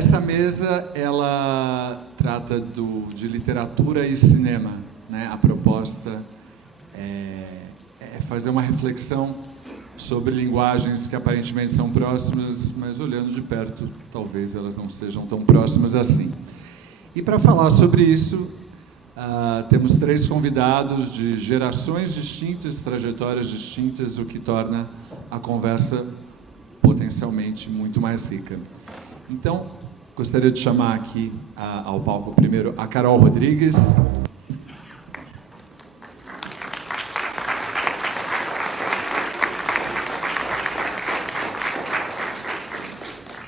Essa mesa, ela trata de literatura e cinema, né? A proposta é fazer uma reflexão sobre linguagens que aparentemente são próximas, mas olhando de perto, talvez elas não sejam tão próximas assim. E para falar sobre isso, temos 3 convidados de gerações distintas, trajetórias distintas, o que torna a conversa potencialmente muito mais rica. Então, gostaria de chamar aqui ao palco primeiro a Carol Rodrigues.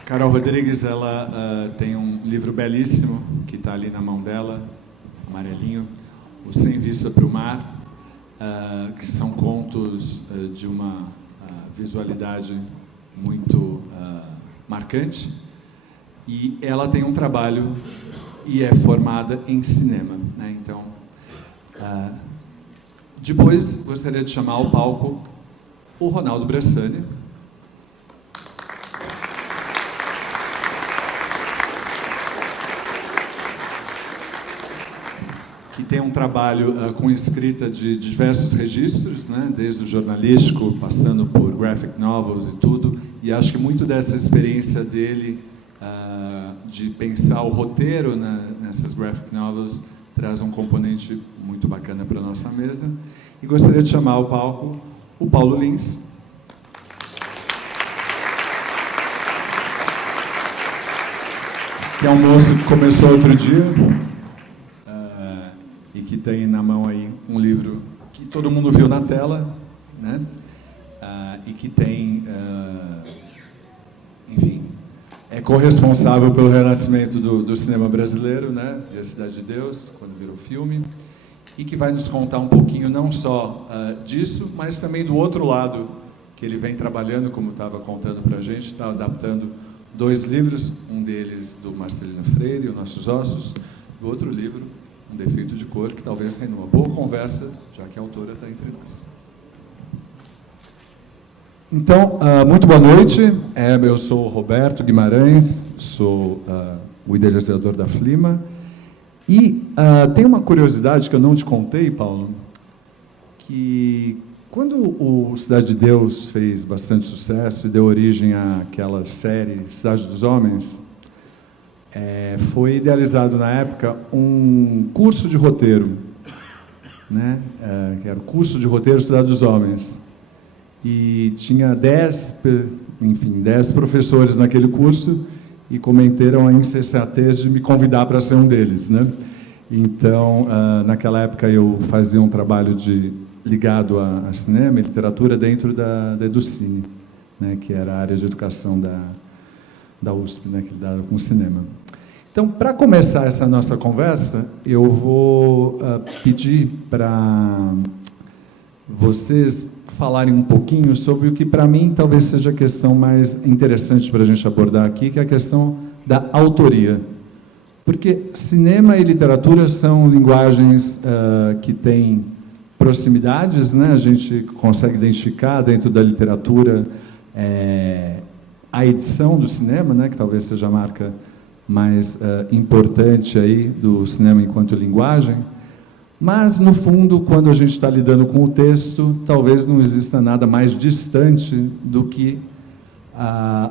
Carol Rodrigues, ela tem um livro belíssimo que está ali na mão dela, amarelinho, O Sem Vista para o Mar, que são contos de uma visualidade muito marcante. E ela tem um trabalho e é formada em cinema, né? Então, depois gostaria de chamar ao palco o Ronaldo Bressani, que tem um trabalho com escrita de diversos registros, né? Desde o jornalístico, passando por graphic novels e tudo, e acho que muito dessa experiência dele de pensar o roteiro nessas graphic novels traz um componente muito bacana para a nossa mesa. E gostaria de chamar ao palco o Paulo Lins, que é um moço que começou outro dia e que tem na mão aí um livro que todo mundo viu na tela, né? E que tem, enfim, é corresponsável pelo renascimento do cinema brasileiro, né? De A Cidade de Deus, quando virou filme, e que vai nos contar um pouquinho não só disso, mas também do outro lado que ele vem trabalhando, como estava contando para a gente, está adaptando 2 livros, um deles do Marcelino Freire, Os Nossos Ossos, do outro livro, Um Defeito de Cor, que talvez tenha uma boa conversa, já que a autora está entre nós. Então, muito boa noite. Eu sou o Roberto Guimarães, sou o idealizador da Flima. E tem uma curiosidade que eu não te contei, Paulo, que quando o Cidade de Deus fez bastante sucesso e deu origem àquela série Cidade dos Homens, foi idealizado na época um curso de roteiro, né? Que era o curso de roteiro Cidade dos Homens. E tinha 10 professores naquele curso e cometeram a insensatez de me convidar para ser um deles, né? Então, naquela época eu fazia um trabalho ligado a cinema e literatura dentro da Educine, né? Que era a área de educação da USP, né? Que lidava com cinema. Então, para começar essa nossa conversa, eu vou pedir para vocês falarem um pouquinho sobre o que, para mim, talvez seja a questão mais interessante para a gente abordar aqui, que é a questão da autoria. Porque cinema e literatura são linguagens que têm proximidades, né? A gente consegue identificar dentro da literatura a edição do cinema, né? Que talvez seja a marca mais importante aí do cinema enquanto linguagem. Mas, no fundo, quando a gente está lidando com o texto, talvez não exista nada mais distante do que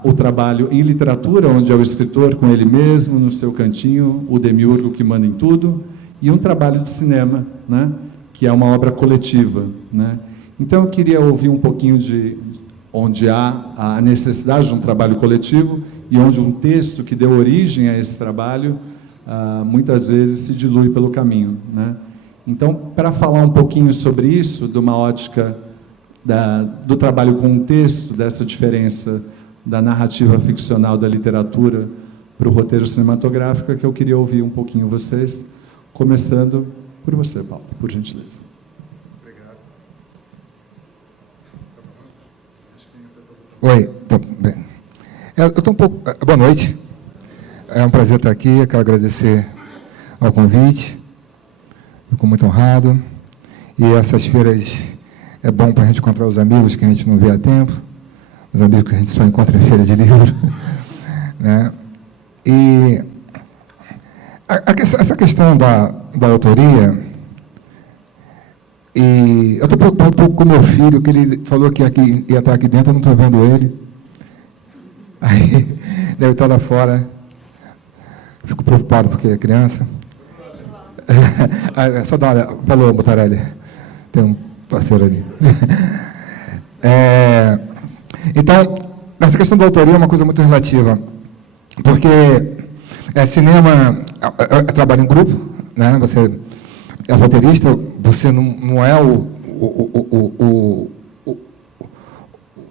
o trabalho em literatura, onde é o escritor com ele mesmo, no seu cantinho, o demiurgo que manda em tudo, e um trabalho de cinema, né, que é uma obra coletiva, né? Então, eu queria ouvir um pouquinho de onde há a necessidade de um trabalho coletivo e onde um texto que deu origem a esse trabalho, muitas vezes se dilui pelo caminho, né? Então, para falar um pouquinho sobre isso, de uma ótica do trabalho com o texto, dessa diferença da narrativa ficcional da literatura para o roteiro cinematográfico, é que eu queria ouvir um pouquinho vocês, começando por você, Paulo, por gentileza. Obrigado. Oi, tá bem. Eu estou um pouco... Boa noite. É um prazer estar aqui, eu quero agradecer ao convite. Fico muito honrado. E essas feiras é bom para a gente encontrar os amigos que a gente não vê há tempo, os amigos que a gente só encontra em feira de livro, né? E essa questão da autoria, e eu estou preocupado um pouco com o meu filho, que ele falou que ia estar aqui dentro, eu não estou vendo ele. Aí, deve estar lá fora. Fico preocupado porque é criança. Só dá uma olhada. Falou, Botarelli. Tem um parceiro ali. Então, essa questão da autoria é uma coisa muito relativa. Porque cinema é trabalho em grupo, né? Você é roteirista, você não é o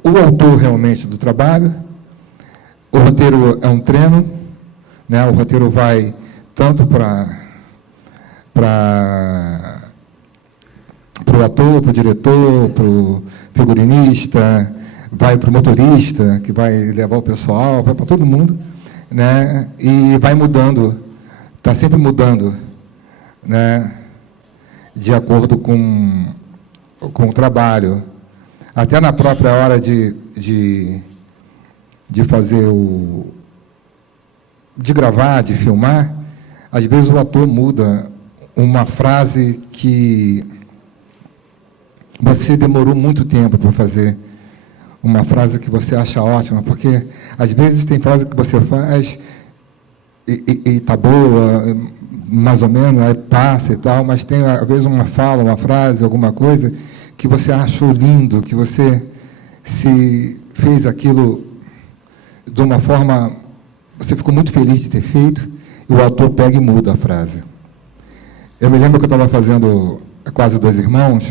autor realmente do trabalho. O roteiro é um treino, né? O roteiro vai tanto para o ator, para o diretor, para o figurinista, vai para o motorista, que vai levar o pessoal, vai para todo mundo, né? E vai mudando, está sempre mudando, né? De acordo com o trabalho. Até na própria hora de fazer de gravar, de filmar, às vezes o ator muda uma frase que você demorou muito tempo para fazer, uma frase que você acha ótima, porque às vezes tem frase que você faz e está boa, mais ou menos, aí passa e tal, mas tem às vezes uma fala, uma frase, alguma coisa que você achou lindo, que você se fez aquilo de uma forma, você ficou muito feliz de ter feito, e o autor pega e muda a frase. Eu me lembro que eu estava fazendo Quase Dois Irmãos,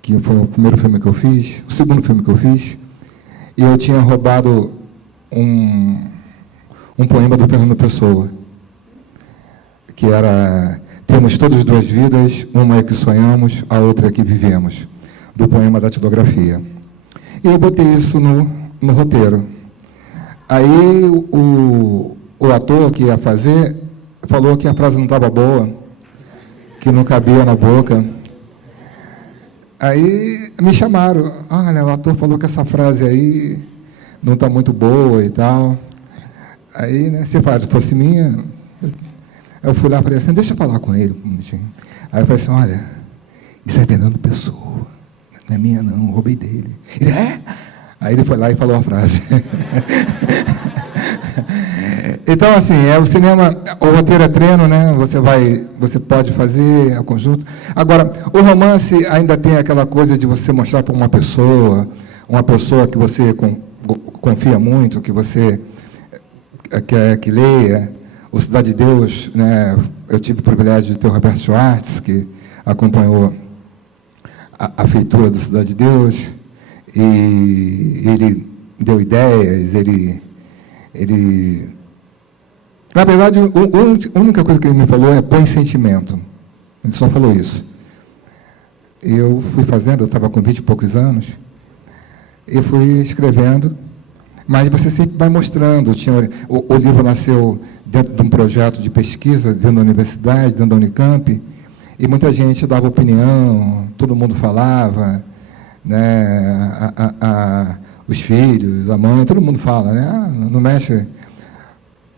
que foi o primeiro filme que eu fiz, o segundo filme que eu fiz, e eu tinha roubado um poema do Fernando Pessoa, que era: temos todas duas vidas, uma é que sonhamos, a outra é que vivemos, do poema da Tipografia. E eu botei isso no roteiro. Aí o ator que ia fazer falou que a frase não estava boa, que não cabia na boca. Aí me chamaram: olha, o ator falou que essa frase aí não está muito boa e tal. Aí, né, se fosse minha, eu fui lá e falei assim: deixa eu falar com ele um minutinho. Aí eu falei assim: olha, isso é Fernando Pessoa, não é minha não, roubei dele. Ele: é? Aí ele foi lá e falou a frase. Então, assim, o cinema, o roteiro é treino, né? Você pode fazer o conjunto. Agora, o romance ainda tem aquela coisa de você mostrar para uma pessoa que você confia muito, que você quer que leia. O Cidade de Deus, né? Eu tive o privilégio de ter o Roberto Schwartz, que acompanhou a feitura do Cidade de Deus, e ele deu ideias, ele na verdade, a única coisa que ele me falou é: põe sentimento. Ele só falou isso. E eu fui fazendo, eu estava com 20 e poucos anos, e fui escrevendo, mas você sempre vai mostrando. O livro nasceu dentro de um projeto de pesquisa, dentro da universidade, dentro da Unicamp, e muita gente dava opinião, todo mundo falava, né? Os filhos, a mãe, todo mundo fala, né? Não mexe,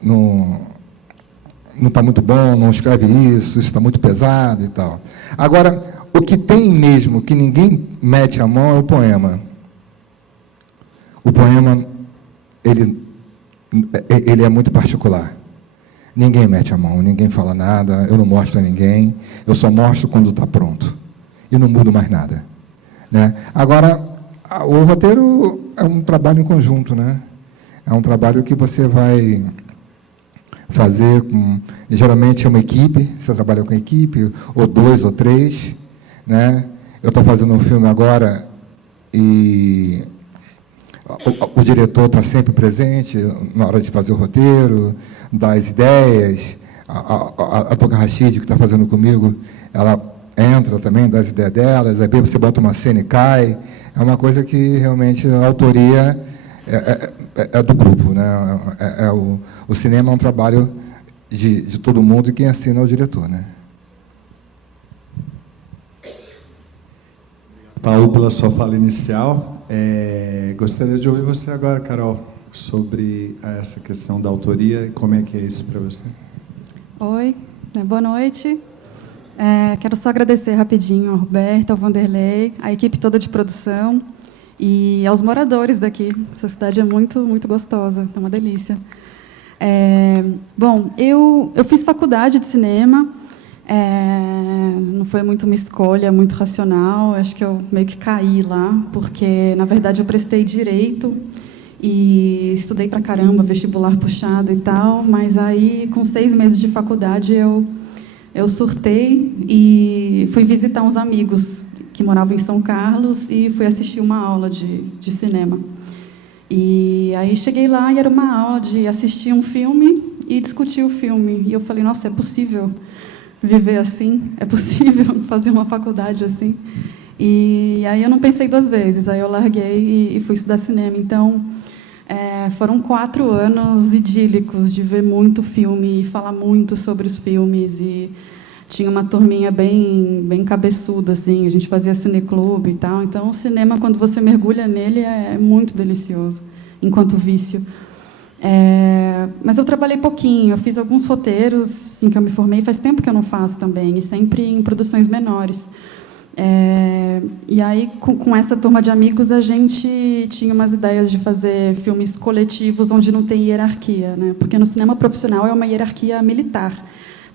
não está muito bom, não escreve isso está muito pesado e tal. Agora, o que tem mesmo, que ninguém mete a mão, é o poema. O poema, ele é muito particular. Ninguém mete a mão, ninguém fala nada, eu não mostro a ninguém, eu só mostro quando está pronto. E não mudo mais nada, né? Agora, o roteiro é um trabalho em conjunto, né? É um trabalho que você vai fazer geralmente é uma equipe, você trabalha com equipe, ou 2 ou 3, né? Eu estou fazendo um filme agora e o diretor está sempre presente na hora de fazer o roteiro, dar as ideias. A Toca Rachid, que está fazendo comigo, ela entra também, dá as ideias delas, aí você bota uma cena e cai. É uma coisa que realmente a autoria é do grupo, né? O cinema é um trabalho de todo mundo, e quem assina é o diretor, né? Paulo, pela sua fala inicial. Gostaria de ouvir você agora, Carol. sobre essa questão da autoria e como é que é isso para você. Oi, boa noite. Quero só agradecer rapidinho ao Roberto, ao Vanderlei, à equipe toda de produção e aos moradores daqui. Essa cidade é muito, muito gostosa, é uma delícia. Bom, eu fiz faculdade de cinema, não foi muito uma escolha muito racional, acho que eu meio que caí lá, porque, na verdade, eu prestei Direito e estudei pra caramba, vestibular puxado e tal, mas aí, com 6 meses de faculdade, eu surtei e fui visitar uns amigos que moravam em São Carlos e fui assistir uma aula de cinema. E aí cheguei lá e era uma aula de assistir um filme e discutir o filme. E eu falei, nossa, é possível viver assim? É possível fazer uma faculdade assim? E aí eu não pensei 2 vezes, aí eu larguei e fui estudar cinema. Então, foram 4 anos idílicos de ver muito filme e falar muito sobre os filmes. E tinha uma turminha bem cabeçuda, assim, a gente fazia cineclube e tal. Então, o cinema, quando você mergulha nele, é muito delicioso, enquanto vício. Mas eu trabalhei pouquinho, eu fiz alguns roteiros, assim, que eu me formei, faz tempo que eu não faço também, e sempre em produções menores. E aí, com essa turma de amigos, a gente tinha umas ideias de fazer filmes coletivos onde não tem hierarquia, né? Porque no cinema profissional é uma hierarquia militar.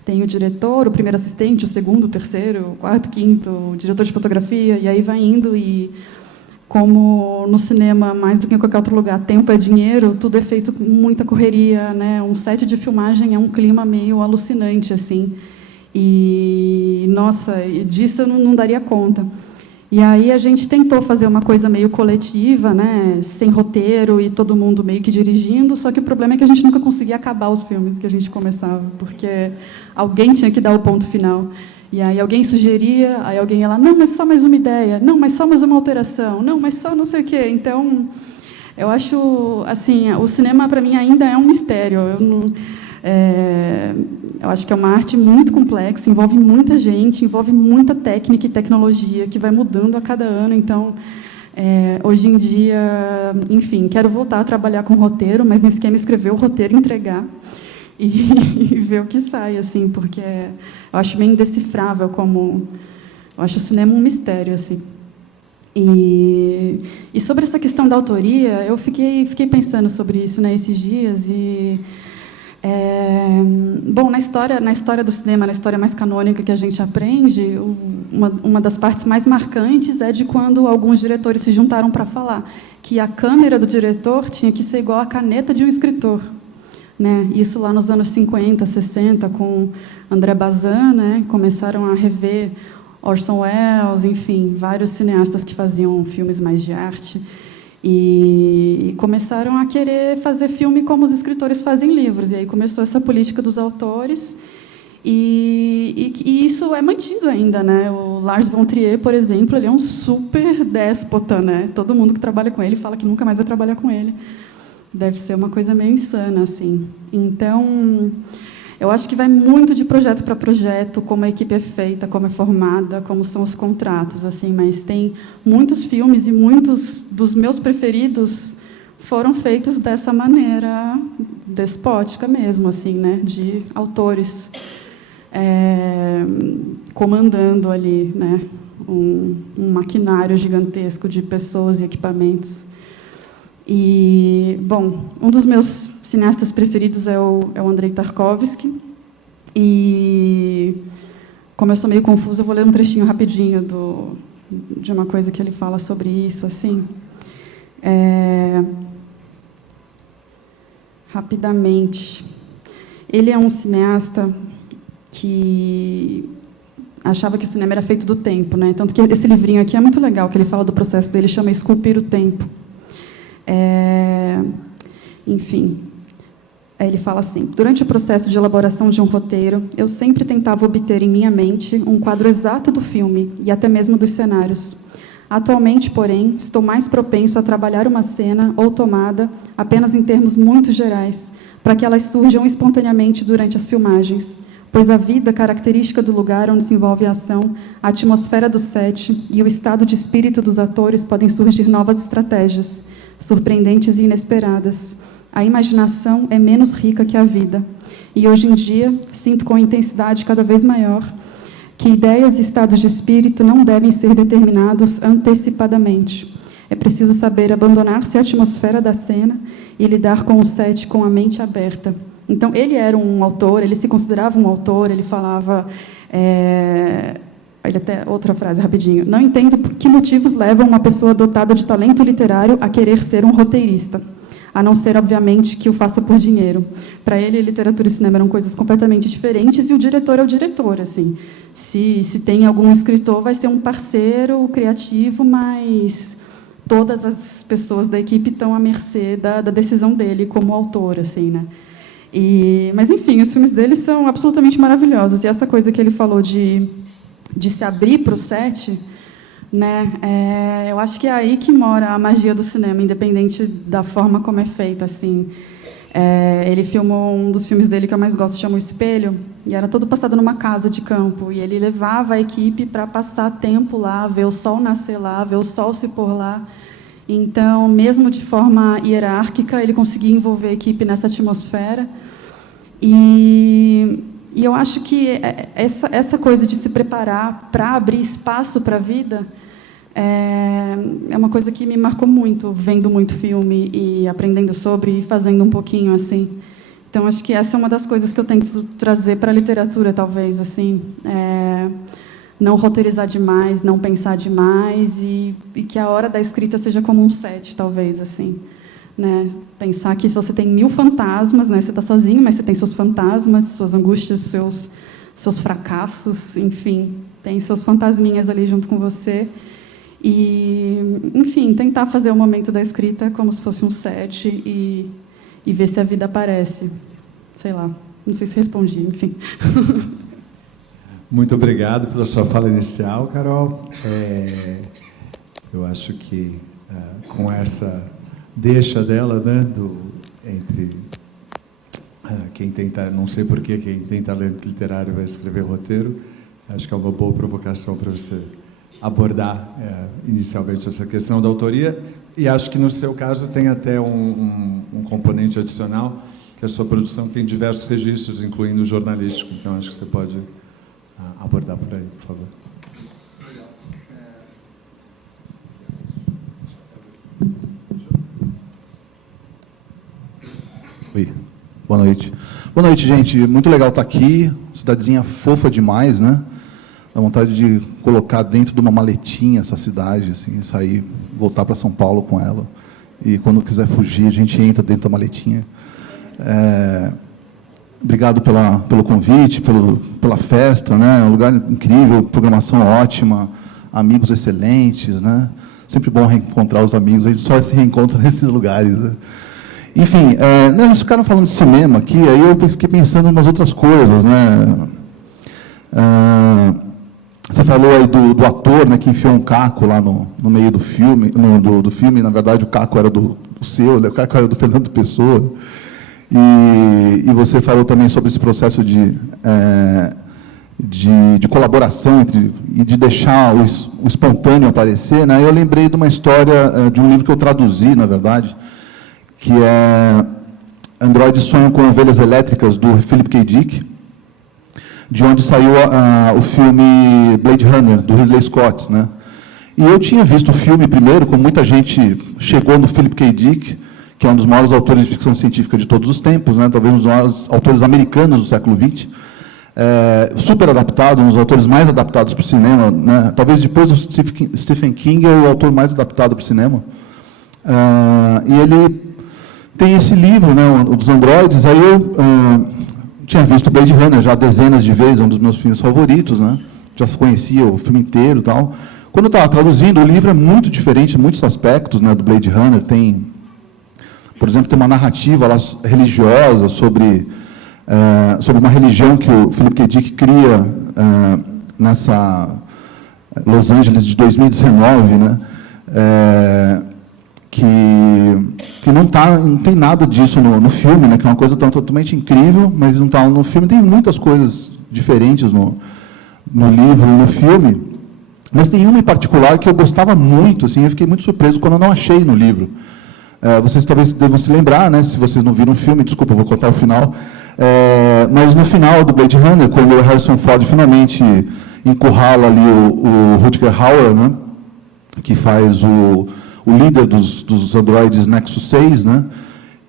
Tem o diretor, o primeiro assistente, o segundo, o terceiro, o quarto, quinto, o diretor de fotografia, e aí vai indo. E como no cinema, mais do que em qualquer outro lugar, tempo é dinheiro, tudo é feito com muita correria, né? Um set de filmagem é um clima meio alucinante, assim. E, nossa, disso eu não daria conta. E aí a gente tentou fazer uma coisa meio coletiva, né, sem roteiro e todo mundo meio que dirigindo, só que o problema é que a gente nunca conseguia acabar os filmes que a gente começava, porque alguém tinha que dar o ponto final. E aí alguém sugeria, aí alguém ia lá, não, mas só mais uma ideia, não, mas só mais uma alteração, não, mas só não sei o quê. Então, eu acho, assim, o cinema, para mim, ainda é um mistério. Eu acho que é uma arte muito complexa, envolve muita gente, envolve muita técnica e tecnologia que vai mudando a cada ano. Então, hoje em dia, enfim, quero voltar a trabalhar com roteiro, mas no esquema escrever o roteiro, entregar e ver o que sai, assim, porque eu acho meio indecifrável como... Eu acho o cinema um mistério, assim. E sobre essa questão da autoria, eu fiquei pensando sobre isso, né, esses dias e... Bom, na história do cinema, na história mais canônica que a gente aprende, uma das partes mais marcantes é de quando alguns diretores se juntaram para falar que a câmera do diretor tinha que ser igual à caneta de um escritor, né? Isso lá nos anos 50, 60, com André Bazin, né? Começaram a rever Orson Welles, enfim, vários cineastas que faziam filmes mais de arte. E começaram a querer fazer filme como os escritores fazem livros. E aí começou essa política dos autores. E isso é mantido ainda, né? O Lars von Trier, por exemplo, ele é um super déspota, né? Todo mundo que trabalha com ele fala que nunca mais vai trabalhar com ele. Deve ser uma coisa meio insana, assim. Então, eu acho que vai muito de projeto para projeto, como a equipe é feita, como é formada, como são os contratos, assim. Mas tem muitos filmes e muitos dos meus preferidos foram feitos dessa maneira despótica mesmo, assim, né? De autores comandando ali, né? Um maquinário gigantesco de pessoas e equipamentos. E, bom, um dos meus cineastas preferidos é o Andrei Tarkovsky. E, como eu sou meio confusa, eu vou ler um trechinho rapidinho de uma coisa que ele fala sobre isso, assim. Rapidamente. Ele é um cineasta que achava que o cinema era feito do tempo, né? Tanto que esse livrinho aqui é muito legal, que ele fala do processo dele, chama Esculpir o Tempo. Enfim, ele fala assim: durante o processo de elaboração de um roteiro, eu sempre tentava obter em minha mente um quadro exato do filme e até mesmo dos cenários. Atualmente, porém, estou mais propenso a trabalhar uma cena ou tomada apenas em termos muito gerais, para que elas surjam espontaneamente durante as filmagens, pois a vida característica do lugar onde se envolve a ação, a atmosfera do set e o estado de espírito dos atores podem surgir novas estratégias, surpreendentes e inesperadas. A imaginação é menos rica que a vida. E hoje em dia, sinto com intensidade cada vez maior que ideias e estados de espírito não devem ser determinados antecipadamente. É preciso saber abandonar-se à atmosfera da cena e lidar com o set com a mente aberta. Então, ele era um autor, ele se considerava um autor, ele falava... outra frase, rapidinho. Não entendo por que motivos levam uma pessoa dotada de talento literário a querer ser um roteirista, a não ser, obviamente, que o faça por dinheiro. Para ele, literatura e cinema eram coisas completamente diferentes, e o diretor é o diretor. Assim. Se tem algum escritor, vai ser um parceiro criativo, mas todas as pessoas da equipe estão à mercê da decisão dele como autor. Assim, né? Mas, enfim, os filmes dele são absolutamente maravilhosos. E essa coisa que ele falou de se abrir para o set, né, eu acho que é aí que mora a magia do cinema, independente da forma como é feito. Assim. Ele filmou um dos filmes dele que eu mais gosto, chama O Espelho, e era todo passado numa casa de campo, e ele levava a equipe para passar tempo lá, ver o sol nascer lá, ver o sol se pôr lá. Então, mesmo de forma hierárquica, ele conseguia envolver a equipe nessa atmosfera. E eu acho que essa coisa de se preparar para abrir espaço para a vida é uma coisa que me marcou muito, vendo muito filme e aprendendo sobre e fazendo um pouquinho assim. Então, acho que essa é uma das coisas que eu tento trazer para a literatura, talvez, assim, não roteirizar demais, não pensar demais e que a hora da escrita seja como um set, talvez, assim. Né? Pensar que se você tem 1000 fantasmas, né? Você está sozinho, mas você tem seus fantasmas, suas angústias, seus fracassos, enfim, tem seus fantasminhas ali junto com você. E, enfim, tentar fazer o momento da escrita como se fosse um set e ver se a vida aparece. Sei lá, não sei se respondi, enfim. Muito obrigado pela sua fala inicial, Carol. Eu acho que com essa deixa dela, né, entre quem tem, não sei por que quem tem talento literário vai escrever roteiro, acho que é uma boa provocação para você abordar inicialmente essa questão da autoria, e acho que no seu caso tem até um componente adicional, que a sua produção tem diversos registros, incluindo o jornalístico, então acho que você pode abordar por aí, por favor. Oi, boa noite. Boa noite, gente. Muito legal estar aqui. Cidadezinha fofa demais, né? Dá vontade de colocar dentro de uma maletinha essa cidade, assim, sair, voltar para São Paulo com ela. E quando quiser fugir, a gente entra dentro da maletinha. Obrigado pelo convite, pela festa, né? Um lugar incrível, programação ótima, amigos excelentes, né? Sempre bom reencontrar os amigos. A gente só se reencontra nesses lugares, né? Enfim, eles ficaram falando de cinema aqui, aí eu fiquei pensando em umas outras coisas, né? Você falou aí do ator, né, que enfiou um caco lá no meio do filme, do filme, na verdade o caco era do seu, o caco era do Fernando Pessoa, e você falou também sobre esse processo de colaboração e de deixar o espontâneo aparecer, né? Eu lembrei de uma história de um livro que eu traduzi, na verdade, que é Androides Sonham com Ovelhas Elétricas, do Philip K. Dick, de onde saiu o filme Blade Runner, do Ridley Scott, né? E eu tinha visto o filme primeiro, como muita gente chegou no Philip K. Dick, que é um dos maiores autores de ficção científica de todos os tempos, né? Talvez um dos maiores autores americanos do século XX, super adaptado, um dos autores mais adaptados para o cinema, né? Talvez depois do Stephen King é o autor mais adaptado para o cinema. E ele tem esse livro, né, o dos androides. Aí eu tinha visto Blade Runner já dezenas de vezes, é um dos meus filmes favoritos, né? Já conhecia o filme inteiro e tal. Quando eu estava traduzindo, o livro é muito diferente em muitos aspectos, né, do Blade Runner. Tem, por exemplo, tem uma narrativa lá religiosa sobre uma religião que o Philip K. Dick cria nessa Los Angeles de 2019, né? Que não tem nada disso no filme, né? Que é uma coisa totalmente incrível, mas não está no filme. Tem muitas coisas diferentes no livro e no filme, mas tem uma em particular que eu gostava muito, assim, eu fiquei muito surpreso quando eu não achei no livro. Vocês talvez devam se lembrar, né, se vocês não viram o filme, desculpa, eu vou contar o final. Mas no final do Blade Runner, quando o Harrison Ford finalmente encurrala ali o Rutger Hauer, né, que faz o líder dos androides Nexus 6, né,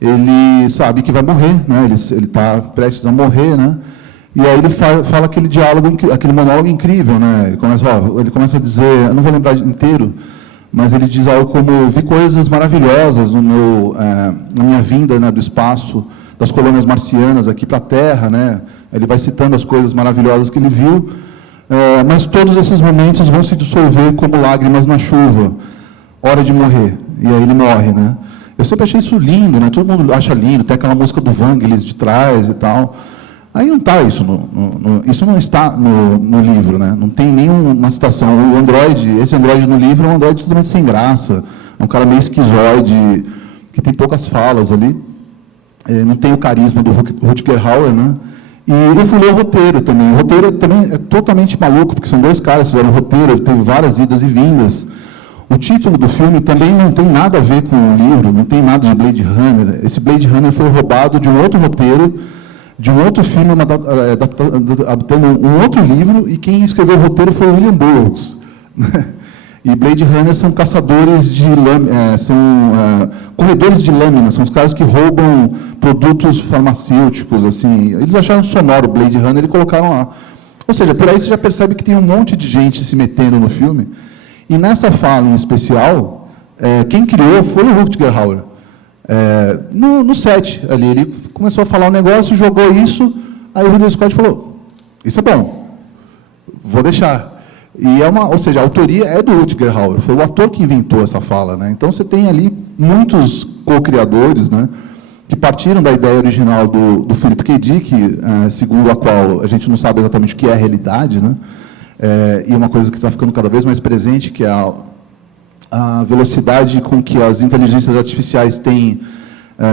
ele sabe que vai morrer, né, ele está prestes a morrer, né, e aí ele fala aquele diálogo, aquele monólogo incrível, né, ele começa a dizer, eu não vou lembrar inteiro, mas ele diz algo como: vi coisas maravilhosas na minha vinda, né, do espaço, das colônias marcianas aqui para a Terra, né? Ele vai citando as coisas maravilhosas que ele viu, mas todos esses momentos vão se dissolver como lágrimas na chuva, hora de morrer, e aí ele morre, né? Eu sempre achei isso lindo, né? Todo mundo acha lindo, tem aquela música do Vangelis de trás e tal. Aí não está isso, isso não está no livro, né? Não tem nenhuma citação. Esse androide no livro é um androide totalmente sem graça, é um cara meio esquizoide, que tem poucas falas ali, não tem o carisma do Rutger Hauer, né? E eu fui ler o roteiro também. O roteiro também é totalmente maluco, porque são dois caras que fizeram o roteiro, teve várias idas e vindas. O título do filme também não tem nada a ver com o livro, não tem nada de Blade Runner. Esse Blade Runner foi roubado de um outro roteiro, de um outro filme, adaptando um outro livro, e quem escreveu o roteiro foi o William Burroughs. E Blade Runner são caçadores de corredores de lâminas, são os caras que roubam produtos farmacêuticos, assim. Eles acharam sonoro o Blade Runner e colocaram lá. Ou seja, por aí você já percebe que tem um monte de gente se metendo no filme, e nessa fala em especial, quem criou foi o Rutger Hauer. No set ali, ele começou a falar um negócio, jogou isso, aí o Ridley Scott falou: isso é bom, vou deixar. E ou seja, a autoria é do Rutger Hauer, foi o ator que inventou essa fala, né? Então você tem ali muitos co-criadores, né, que partiram da ideia original do Philip K. Dick, segundo a qual a gente não sabe exatamente o que é a realidade, né? E uma coisa que está ficando cada vez mais presente, que é a velocidade com que as inteligências artificiais têm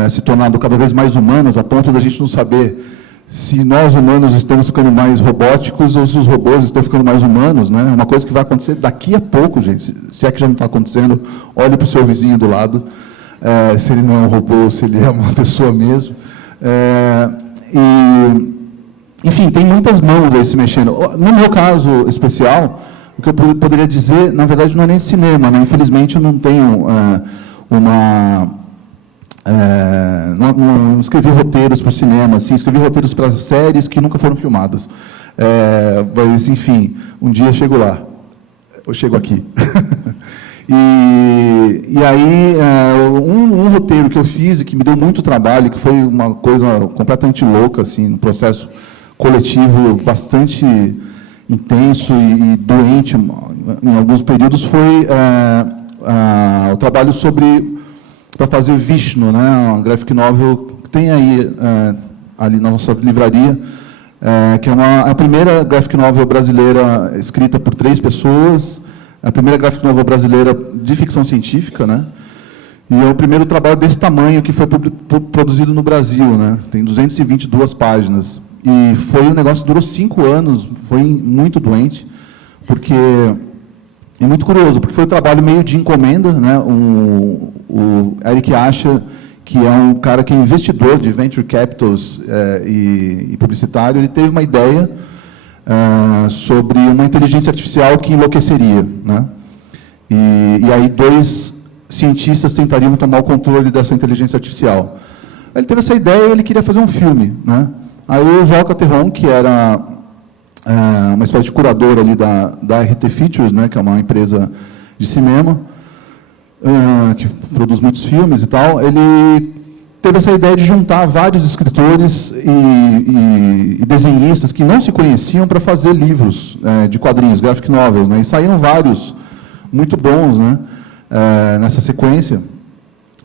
se tornado cada vez mais humanas, a ponto da gente não saber se nós humanos estamos ficando mais robóticos ou se os robôs estão ficando mais humanos, né? É uma coisa que vai acontecer daqui a pouco, gente. Se é que já não está acontecendo, olhe para o seu vizinho do lado, se ele não é um robô, se ele é uma pessoa mesmo. Enfim, tem muitas mãos aí se mexendo. No meu caso especial, o que eu poderia dizer, na verdade, não é nem de cinema, né? Infelizmente, eu não tenho não escrevi roteiros para o cinema, assim, escrevi roteiros para séries que nunca foram filmadas. Mas, enfim, um dia eu chego lá. Eu chego aqui. E aí, um roteiro que eu fiz e que me deu muito trabalho, que foi uma coisa completamente louca, assim, um processo coletivo bastante intenso e doente em alguns períodos, foi o trabalho para fazer o Vishnu, né, uma graphic novel que tem aí ali na nossa livraria, que é a primeira graphic novel brasileira escrita por 3 pessoas, a primeira graphic novel brasileira de ficção científica, né, e é o primeiro trabalho desse tamanho que foi produzido no Brasil, né, tem 222 páginas. E foi um negócio que durou 5 anos, foi muito doente, porque é muito curioso, porque foi um trabalho meio de encomenda, né? O Eric Asher, que é um cara que é investidor de venture capitals e publicitário, ele teve uma ideia sobre uma inteligência artificial que enlouqueceria, né? E aí 2 cientistas tentariam tomar o controle dessa inteligência artificial. Ele teve essa ideia e ele queria fazer um filme, né? Aí o Joca Terron, que era uma espécie de curador ali da RT Features, né, que é uma empresa de cinema, que produz muitos filmes e tal, ele teve essa ideia de juntar vários escritores e desenhistas que não se conheciam para fazer livros de quadrinhos, graphic novels, né, e saíram vários muito bons, né, nessa sequência.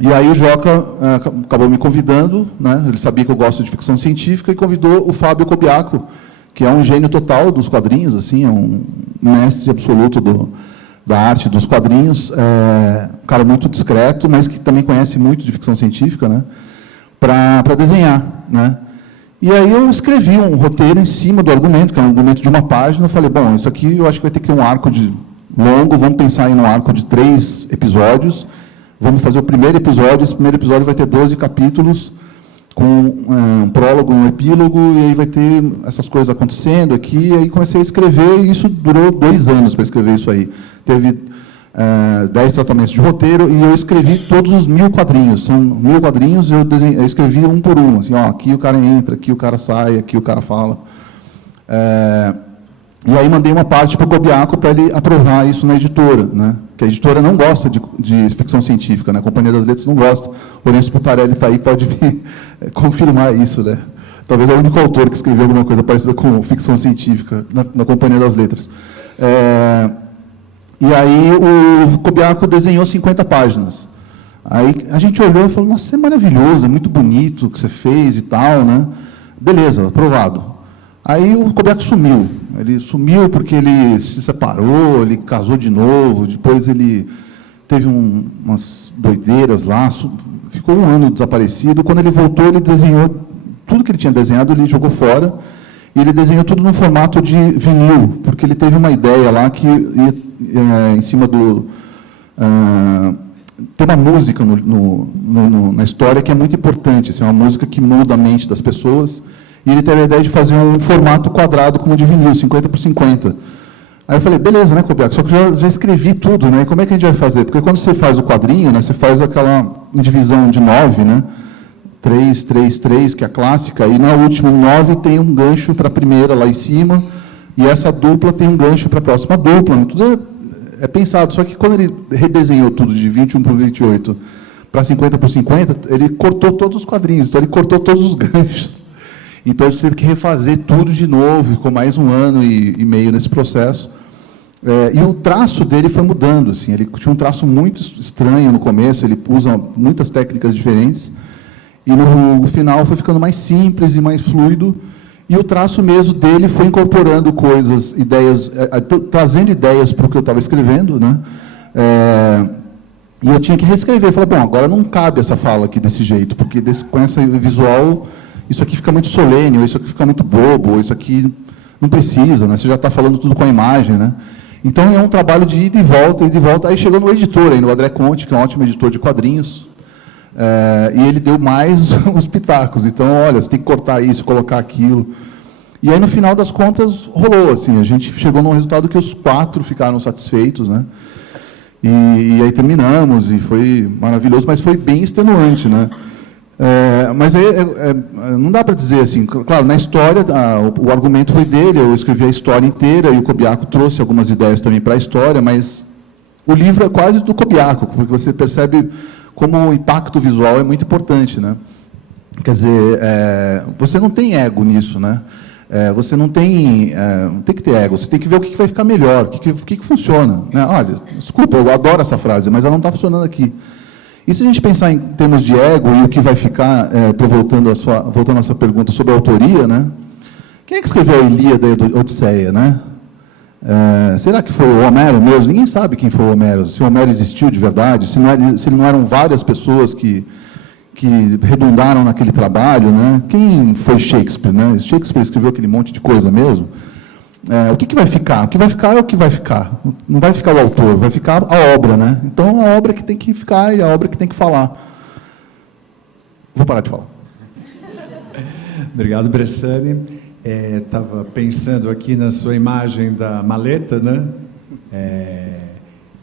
E aí o Joca acabou me convidando, né? Ele sabia que eu gosto de ficção científica, e convidou o Fábio Cobiaco, que é um gênio total dos quadrinhos, assim, é um mestre absoluto da arte dos quadrinhos, um cara muito discreto, mas que também conhece muito de ficção científica, né? Para desenhar, né? E aí eu escrevi um roteiro em cima do argumento, que é um argumento de uma página. Eu falei, bom, isso aqui eu acho que vai ter que ter um arco longo, vamos pensar em um arco de 3 episódios. vamos fazer o primeiro episódio, esse primeiro episódio vai ter 12 capítulos, com um prólogo, um epílogo, e aí vai ter essas coisas acontecendo aqui, e aí comecei a escrever, e isso durou 2 anos para escrever isso aí. Teve 10 tratamentos de roteiro, e eu escrevi todos os 1000 quadrinhos. São 1000 quadrinhos, eu escrevi um por um, assim, ó, aqui o cara entra, aqui o cara sai, aqui o cara fala. E aí mandei uma parte para o Kobiaco para ele aprovar isso na editora, né? Que a editora não gosta de ficção científica, né? A Companhia das Letras não gosta. O Lourenço Putarelli está aí, pode vir confirmar isso, né? Talvez é o único autor que escreveu alguma coisa parecida com ficção científica na Companhia das Letras. E aí o Kobiaco desenhou 50 páginas. Aí a gente olhou e falou, nossa, isso é maravilhoso, é muito bonito o que você fez e tal, né? Beleza, aprovado. Aí o Kobiaco sumiu. Ele sumiu porque ele se separou, ele casou de novo, depois ele teve umas doideiras lá, ficou 1 ano desaparecido. Quando ele voltou, ele desenhou tudo que ele tinha desenhado, ele jogou fora, e ele desenhou tudo no formato de vinil, porque ele teve uma ideia lá que em cima do... tem uma música na história que é muito importante, assim, uma música que muda a mente das pessoas, e ele teve a ideia de fazer um formato quadrado como de vinil, 50 por 50. Aí eu falei, beleza, né, Kobiaco, só que eu já escrevi tudo, né, e como é que a gente vai fazer? Porque quando você faz o quadrinho, né, você faz aquela divisão de 9, né, 3, 3, 3, que é a clássica, e na última 9 tem um gancho para a primeira lá em cima, e essa dupla tem um gancho para a próxima dupla, né, tudo é pensado, só que quando ele redesenhou tudo de 21 por 28 para 50 por 50, ele cortou todos os quadrinhos, então ele cortou todos os ganchos. Então, a gente teve que refazer tudo de novo, ficou mais 1 ano e meio nesse processo. E o traço dele foi mudando. Assim, ele tinha um traço muito estranho no começo, ele usa muitas técnicas diferentes, e no final foi ficando mais simples e mais fluido, e o traço mesmo dele foi incorporando coisas, ideias, trazendo ideias para o que eu estava escrevendo, né? E eu tinha que reescrever. Eu falei, bom, agora não cabe essa fala aqui desse jeito, porque com esse visual... Isso aqui fica muito solene, ou isso aqui fica muito bobo, ou isso aqui não precisa, né? Você já está falando tudo com a imagem, né? Então, é um trabalho de ida e volta, ida e volta. Aí chegou no editor, no André Conte, que é um ótimo editor de quadrinhos, e ele deu mais uns pitacos. Então, olha, você tem que cortar isso, colocar aquilo. E aí, no final das contas, rolou. Assim, a gente chegou num resultado que os 4 ficaram satisfeitos, né? E aí terminamos, e foi maravilhoso, mas foi bem extenuante, né? Mas aí, não dá para dizer assim, claro, na história, o argumento foi dele, eu escrevi a história inteira, e o Kobiaco trouxe algumas ideias também para a história, mas o livro é quase do Kobiaco, porque você percebe como o impacto visual é muito importante, né? Quer dizer, você não tem ego nisso, né? Você não tem que ter ego, você tem que ver o que vai ficar melhor, o que funciona, né? Olha, desculpa, eu adoro essa frase, mas ela não está funcionando aqui. E se a gente pensar em termos de ego e o que vai ficar, voltando à sua pergunta sobre a autoria, né? Quem é que escreveu a Ilíada e a Odisseia, né? Será que foi o Homero mesmo? Ninguém sabe quem foi o Homero, se o Homero existiu de verdade, se não eram várias pessoas que redundaram naquele trabalho, né? Quem foi Shakespeare, né? Shakespeare escreveu aquele monte de coisa mesmo. O que vai ficar? O que vai ficar é o que vai ficar. Não vai ficar o autor, vai ficar a obra, né? Então, a obra que tem que ficar e a obra que tem que falar. Vou parar de falar. Obrigado, Bressani. Estava pensando aqui na sua imagem da maleta, né?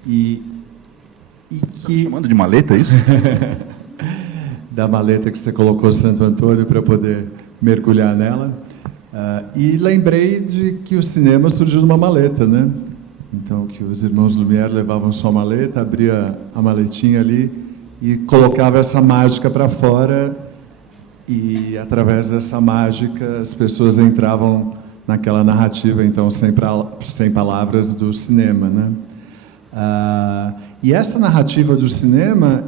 E que... Tá chamando de maleta, é isso? Da maleta que você colocou Santo Antônio para poder mergulhar nela. E lembrei de que o cinema surgiu numa maleta, né? Então, que os irmãos Lumière levavam sua maleta, abria a maletinha ali e colocava essa mágica para fora, e através dessa mágica as pessoas entravam naquela narrativa, então, sem palavras, do cinema, né? E essa narrativa do cinema,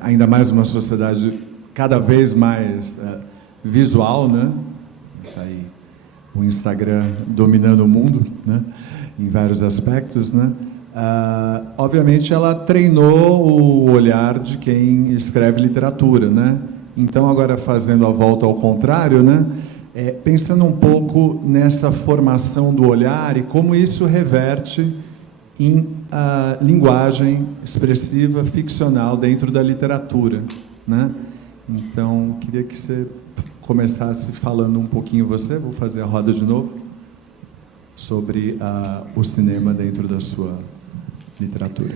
ainda mais numa sociedade cada vez mais visual, né? Tá aí o Instagram dominando o mundo, né? Em vários aspectos, né? Obviamente, ela treinou o olhar de quem escreve literatura, né? Então, agora fazendo a volta ao contrário, né? Pensando um pouco nessa formação do olhar e como isso reverte em linguagem expressiva, ficcional, dentro da literatura, né? Então, queria que você começasse falando um pouquinho, vou fazer a roda de novo, sobre o cinema dentro da sua literatura.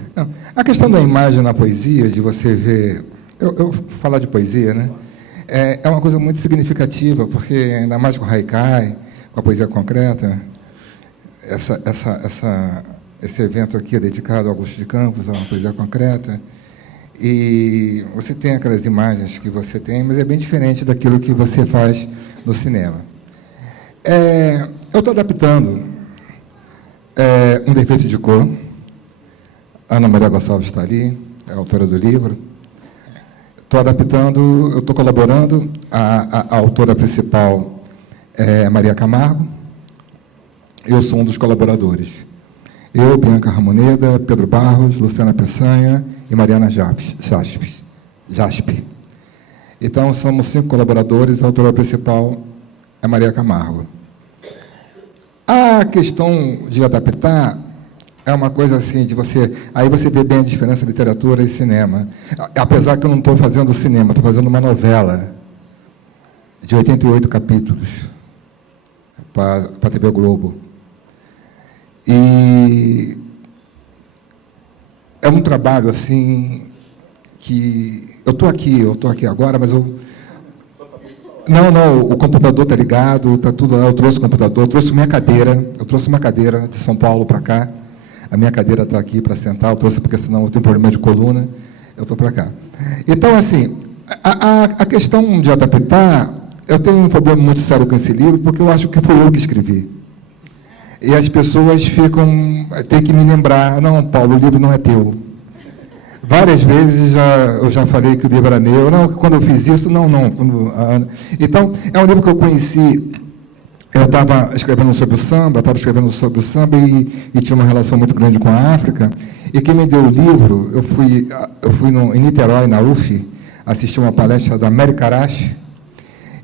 A questão da imagem na poesia, de você ver... Eu falar de poesia, né? É uma coisa muito significativa, porque ainda mais com o haikai, com a poesia concreta, esse evento aqui é dedicado ao Augusto de Campos, a uma poesia concreta, e você tem aquelas imagens que você tem, mas é bem diferente daquilo que você faz no cinema. Eu estou adaptando Um Defeito de Cor. Ana Maria Gonçalves está ali, é a autora do livro. Estou adaptando, eu estou colaborando, a autora principal é Maria Camargo, eu sou um dos colaboradores. Eu, Bianca Ramoneda, Pedro Barros, Luciana Peçanha e Mariana Jaspe. Então, somos 5 colaboradores, a autora principal é Maria Camargo. A questão de adaptar é uma coisa assim, de você... Aí você vê bem a diferença de literatura e cinema. Apesar que eu não estou fazendo cinema, estou fazendo uma novela de 88 capítulos para a TV Globo. E é um trabalho assim que... Eu estou aqui agora, mas eu... Não, o computador está ligado, está tudo lá, eu trouxe o computador, eu trouxe uma cadeira de São Paulo para cá. A minha cadeira está aqui para sentar, eu trouxe porque senão eu tenho problema de coluna, eu estou para cá. Então, assim, a questão de adaptar, eu tenho um problema muito sério com esse livro, porque eu acho que foi eu que escrevi. E as pessoas têm que me lembrar, não, Paulo, o livro não é teu. Várias vezes eu já falei que o livro era meu, não, quando eu fiz isso, não. Então, é um livro que eu conheci. Eu estava escrevendo sobre o samba, e tinha uma relação muito grande com a África. E quem me deu o livro, eu fui em Niterói, na UF, assistir uma palestra da Mary Karachi,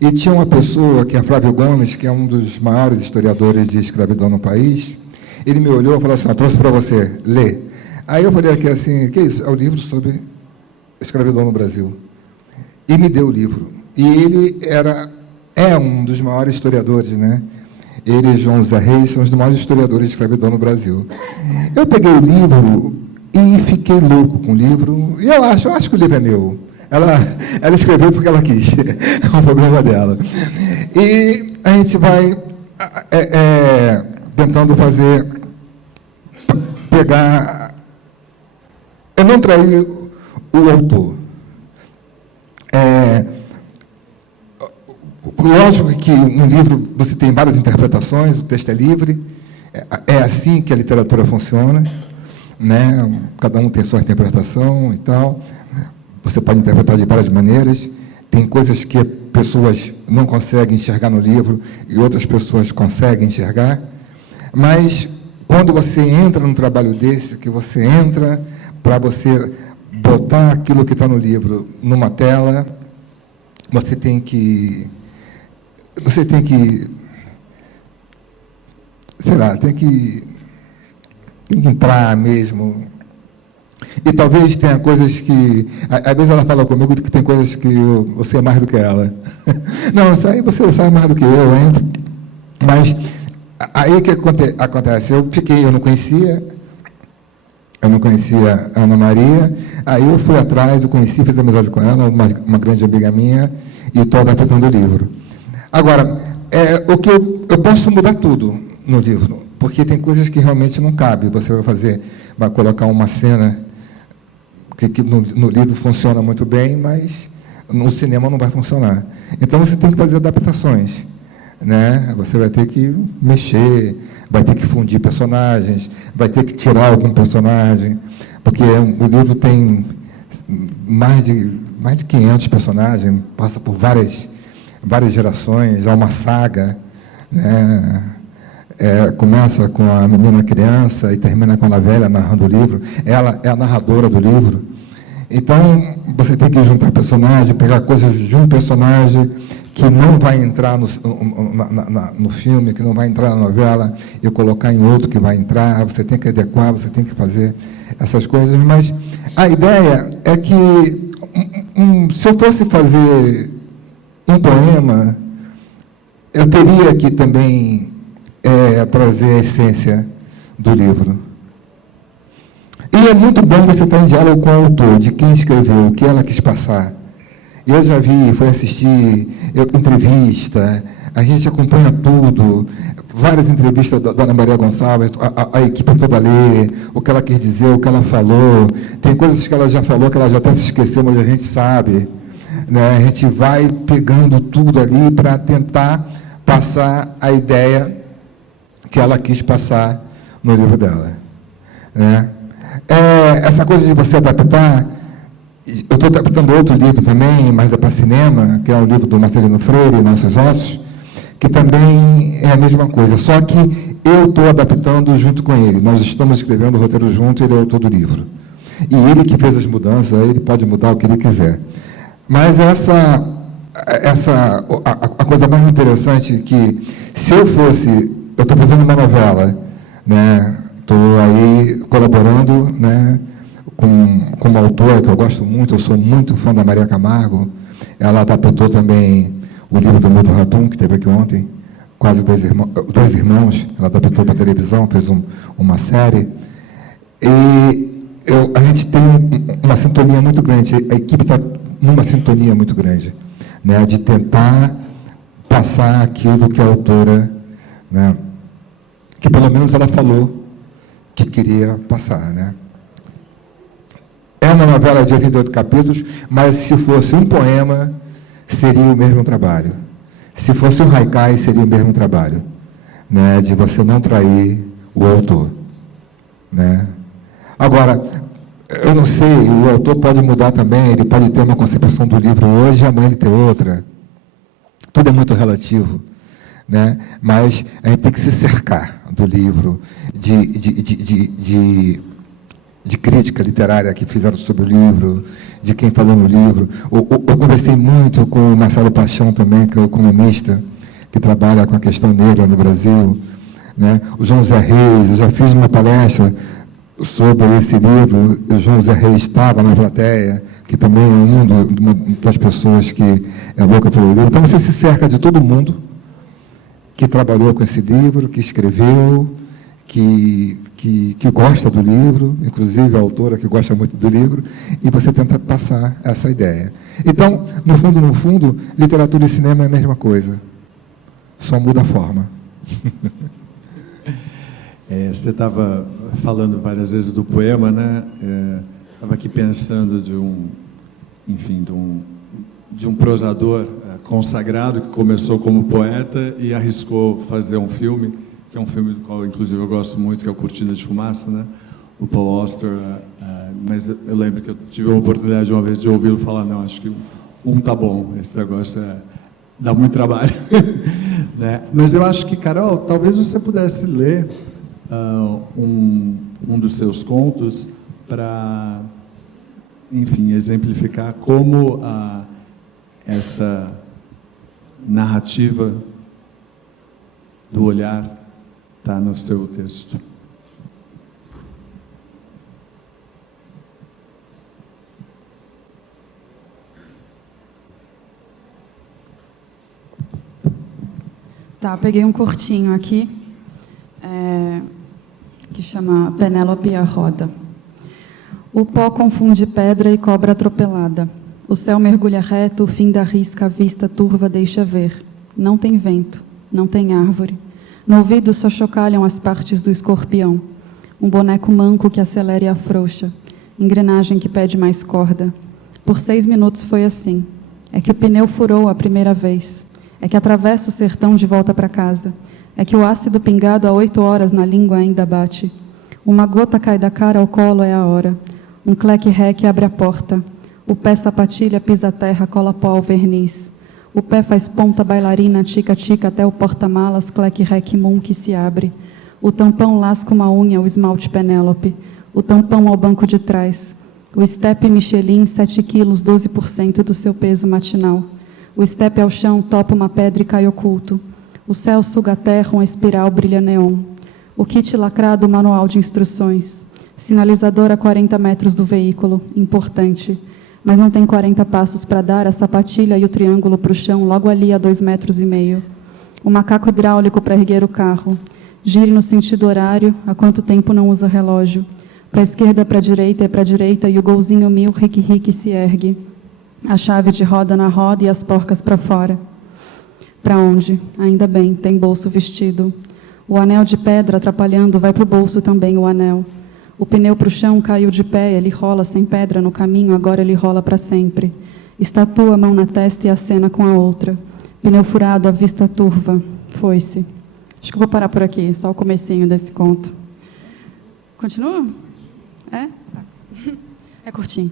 e tinha uma pessoa, que é Flávio Gomes, que é um dos maiores historiadores de escravidão no país. Ele me olhou e falou assim, trouxe para você, lê. Aí eu falei aqui assim, que é isso? É o livro sobre escravidão no Brasil. E me deu o livro. E ele é um dos maiores historiadores, né? Ele e João Zé Reis são os maiores historiadores de escravidão no Brasil. Eu peguei o livro e fiquei louco com o livro. E eu acho que o livro é meu. Ela escreveu porque ela quis. É um problema dela. E a gente vai tentando pegar... Eu não traí o autor. Lógico que um livro, você tem várias interpretações, o texto é livre, é assim que a literatura funciona, né? Cada um tem sua interpretação e tal, você pode interpretar de várias maneiras, tem coisas que pessoas não conseguem enxergar no livro e outras pessoas conseguem enxergar, mas quando você entra num trabalho desse, que você entra para você botar aquilo que está no livro numa tela, você tem que, sei lá, tem que entrar mesmo. E talvez tenha coisas que... Às vezes ela fala comigo que tem coisas que eu sei mais do que ela. Não, isso aí você sabe mais do que eu entro. Mas aí o que acontece? Eu não conhecia a Ana Maria, aí eu fui atrás, eu conheci, fiz amizade com ela, uma grande amiga minha, e estou adaptando o livro. Agora, o que eu posso mudar tudo no livro, porque tem coisas que realmente não cabem. Você vai colocar uma cena que no livro funciona muito bem, mas no cinema não vai funcionar. Então, você tem que fazer adaptações, né? Você vai ter que mexer, vai ter que fundir personagens, vai ter que tirar algum personagem, porque o livro tem mais de 500 personagens, passa por várias gerações, há uma saga, né? Começa com a menina criança e termina com ela velha narrando o livro. Ela é a narradora do livro. Então, você tem que juntar personagens, pegar coisas de um personagem, que não vai entrar no filme, que não vai entrar na novela, e colocar em outro que vai entrar, você tem que adequar, você tem que fazer essas coisas, mas a ideia é que, se eu fosse fazer um poema, eu teria que também trazer a essência do livro. E é muito bom você estar em diálogo com o autor, de quem escreveu, o que ela quis passar. Eu já vi, fui assistir entrevista, a gente acompanha tudo, várias entrevistas da Ana Maria Gonçalves, a equipe toda lê, o que ela quis dizer, o que ela falou. Tem coisas que ela já falou, que ela já até se esqueceu, mas a gente sabe. Né? A gente vai pegando tudo ali para tentar passar a ideia que ela quis passar no livro dela. Né? Essa coisa de você adaptar. Eu estou adaptando outro livro também, mas é para cinema, que é o livro do Marcelino Freire, Nossos Ossos, que também é a mesma coisa, só que eu estou adaptando junto com ele. Nós estamos escrevendo o roteiro junto, ele é o autor do livro. E ele que fez as mudanças, ele pode mudar o que ele quiser. Mas a coisa mais interessante é que, se eu estou fazendo uma novela, né, estou aí colaborando, né, com uma autora que eu gosto muito, eu sou muito fã da Maria Camargo. Ela adaptou também o livro do Mundo Ratum, que teve aqui ontem, Quase Dois Irmãos, ela adaptou para a televisão, fez uma série. E a gente tem uma sintonia muito grande, a equipe está numa sintonia muito grande, né, de tentar passar aquilo que a autora, né, que pelo menos ela falou que queria passar, né. É uma novela de 88 capítulos, mas se fosse um poema, seria o mesmo trabalho. Se fosse um haikai, seria o mesmo trabalho, né, de você não trair o autor. Né. Agora, eu não sei, o autor pode mudar também, ele pode ter uma concepção do livro hoje e amanhã ele ter outra. Tudo é muito relativo. Né, mas a gente tem que se cercar do livro, de crítica literária que fizeram sobre o livro, de quem falou no livro. Eu conversei muito com o Marcelo Paixão também, que é o economista, que trabalha com a questão negra no Brasil. Né? O João Zé Reis, eu já fiz uma palestra sobre esse livro, o João Zé Reis estava na plateia, que também é uma das pessoas que é louca pelo livro. Então você se cerca de todo mundo que trabalhou com esse livro, que escreveu, que gosta do livro, inclusive a autora que gosta muito do livro, e você tenta passar essa ideia. Então, no fundo, literatura e cinema é a mesma coisa, só muda a forma. Você estava falando várias vezes do poema, né? Estava aqui pensando de um prosador consagrado que começou como poeta e arriscou fazer um filme, que é um filme do qual, inclusive, eu gosto muito, que é o Cortina de Fumaça, né? O Paul Auster, mas eu lembro que eu tive a oportunidade uma vez de ouvi-lo falar, não, acho que tá bom, esse negócio dá muito trabalho. Né? Mas eu acho que, Carol, talvez você pudesse ler um dos seus contos para, enfim, exemplificar como essa narrativa do olhar está no seu texto. Tá, peguei um curtinho aqui, que chama Penélope e a Roda. O pó confunde pedra e cobra atropelada. O céu mergulha reto, o fim da risca, a vista turva deixa ver. Não tem vento, não tem árvore. No ouvido só chocalham as partes do escorpião. Um boneco manco que acelera e afrouxa. Engrenagem que pede mais corda. Por 6 minutos foi assim. É que o pneu furou a primeira vez. É que atravessa o sertão de volta para casa. É que o ácido pingado há 8 horas na língua ainda bate. Uma gota cai da cara ao colo, é a hora. Um cleque-rec abre a porta. O pé sapatilha pisa a terra, cola pó ao verniz. O pé faz ponta bailarina, tica-tica até o porta-malas, cleque-rec-mum que se abre. O tampão lasca uma unha, o esmalte Penélope. O tampão ao banco de trás. O estepe Michelin, 7 quilos, 12% do seu peso matinal. O estepe ao chão topa uma pedra e cai oculto. O céu suga a terra, uma espiral brilha neon. O kit lacrado, o manual de instruções. Sinalizador a 40 metros do veículo, importante. Mas não tem 40 passos para dar, a sapatilha e o triângulo para o chão, logo ali a 2,5 metros. O macaco hidráulico para erguer o carro. Gire no sentido horário, há quanto tempo não usa relógio. Para a esquerda, para a direita, é para a direita, e o golzinho 1000, rique-rique, se ergue. A chave de roda na roda e as porcas para fora. Para onde? Ainda bem, tem bolso vestido. O anel de pedra atrapalhando, vai para o bolso também o anel. O pneu para o chão caiu de pé, ele rola sem pedra no caminho, agora ele rola para sempre. Estatua, a mão na testa e acena com a outra. Pneu furado, a vista turva. Foi-se. Acho que eu vou parar por aqui, só o comecinho desse conto. Continua? É? Tá. É curtinho.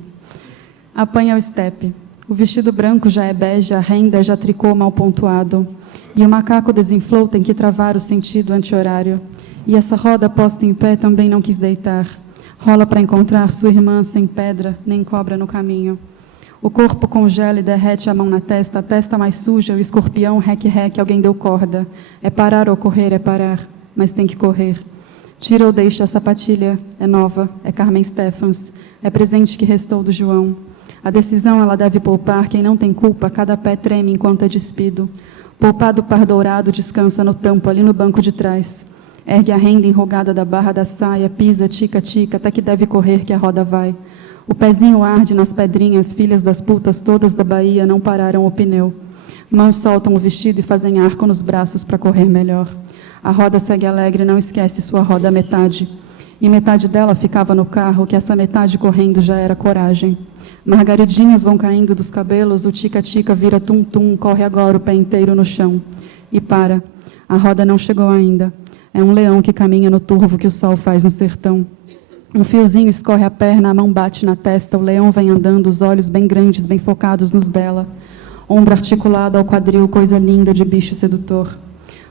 Apanha o estepe. O vestido branco já é bege, a renda já tricô mal pontuado. E o macaco desinflou, tem que travar o sentido anti-horário. E essa roda posta em pé também não quis deitar. Rola para encontrar sua irmã sem pedra, nem cobra no caminho. O corpo congela e derrete a mão na testa, a testa mais suja, o escorpião, rec-rec, alguém deu corda. É parar ou correr, é parar, mas tem que correr. Tira ou deixa a sapatilha, é nova, é Carmen Stephans, é presente que restou do João. A decisão ela deve poupar, quem não tem culpa, cada pé treme enquanto é despido. Poupado par dourado descansa no tampo, ali no banco de trás. Ergue a renda enrugada da barra da saia, pisa, tica-tica, até que deve correr que a roda vai. O pezinho arde nas pedrinhas, filhas das putas todas da Bahia não pararam o pneu. Mãos soltam o vestido e fazem arco nos braços para correr melhor. A roda segue alegre, não esquece sua roda metade. E metade dela ficava no carro, que essa metade correndo já era coragem. Margaridinhas vão caindo dos cabelos, o tica-tica vira tum-tum, corre agora o pé inteiro no chão. E para. A roda não chegou ainda. É um leão que caminha no turvo que o sol faz no sertão. Um fiozinho escorre a perna, a mão bate na testa, o leão vem andando, os olhos bem grandes, bem focados nos dela. Ombro articulado ao quadril, coisa linda de bicho sedutor.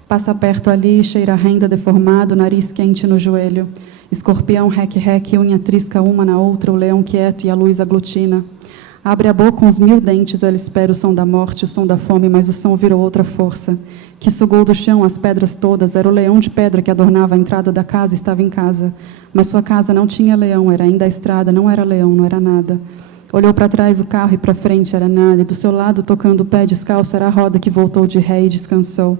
Passa perto ali, cheira a renda deformado, nariz quente no joelho. Escorpião, rec-rec, unha trisca uma na outra, o leão quieto e a luz aglutina. Abre a boca, uns 1000 dentes, ela espera o som da morte, o som da fome, mas o som virou outra força. Que sugou do chão as pedras todas, era o leão de pedra que adornava a entrada da casa, estava em casa. Mas sua casa não tinha leão, era ainda a estrada, não era leão, não era nada. Olhou para trás o carro e para frente era nada, e do seu lado, tocando o pé descalço, era a roda que voltou de ré e descansou.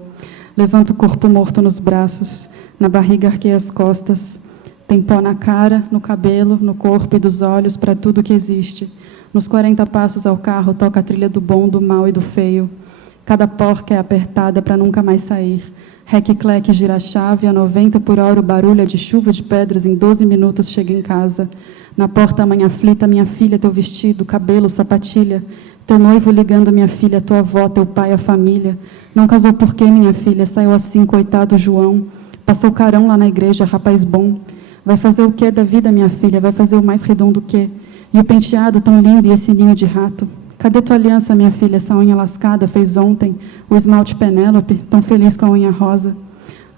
Levanta o corpo morto nos braços, na barriga arqueia as costas. Tem pó na cara, no cabelo, no corpo e dos olhos, para tudo que existe. Nos 40 passos ao carro, toca a trilha do bom, do mal e do feio. Cada porca é apertada para nunca mais sair. Rec-clec gira a chave, a 90 por hora o barulho é de chuva de pedras, em 12 minutos chega em casa. Na porta a mãe aflita, minha filha, teu vestido, cabelo, sapatilha. Teu noivo ligando, minha filha, tua avó, teu pai, a família. Não casou por quê, minha filha? Saiu assim, coitado João. Passou carão lá na igreja, rapaz bom. Vai fazer o quê da vida, minha filha? Vai fazer o mais redondo quê? E o penteado tão lindo e esse ninho de rato? Cadê tua aliança, minha filha? Essa unha lascada fez ontem. O esmalte Penélope, tão feliz com a unha rosa.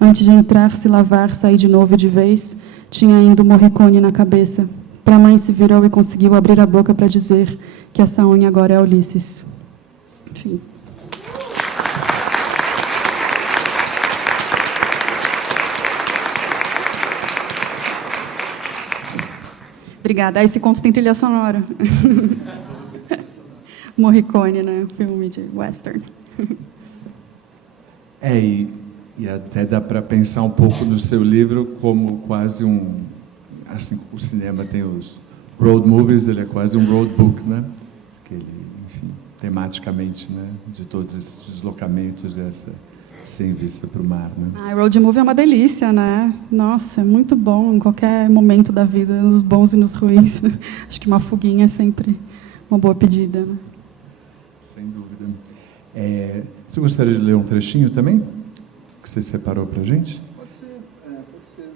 Antes de entrar, se lavar, sair de novo e de vez, tinha ainda o Morricone na cabeça. Para a mãe se virou e conseguiu abrir a boca para dizer que essa unha agora é Ulisses. Enfim. Obrigada. Esse conto tem trilha sonora. Morricone, né? Filme de western. E até dá para pensar um pouco no seu livro como quase assim, o cinema tem os road movies, ele é quase um road book, né? Que ele, enfim, tematicamente, né? De todos esses deslocamentos, sem vista para o mar, né? Road movie é uma delícia, né? Nossa, é muito bom em qualquer momento da vida, nos bons e nos ruins. Acho que uma fuguinha é sempre uma boa pedida, né? Sem dúvida. Você gostaria de ler um trechinho também? Que você separou para a gente? Pode ser.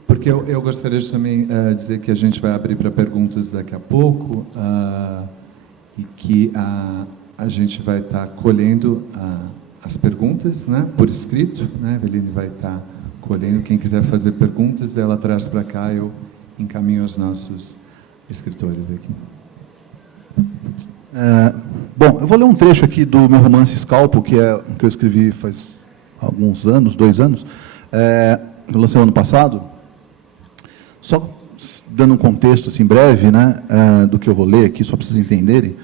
Porque eu gostaria de também dizer que a gente vai abrir para perguntas daqui a pouco e que a gente vai estar colhendo as perguntas, né, por escrito, né? A Eveline vai estar colhendo. Quem quiser fazer perguntas, ela traz para cá, eu encaminho aos nossos escritores aqui. Bom, eu vou ler um trecho aqui do meu romance Scalpo, que é o que eu escrevi faz alguns anos, 2 anos, eu lancei ano passado. Só dando um contexto assim, breve, né, do que eu vou ler aqui, só para vocês entenderem.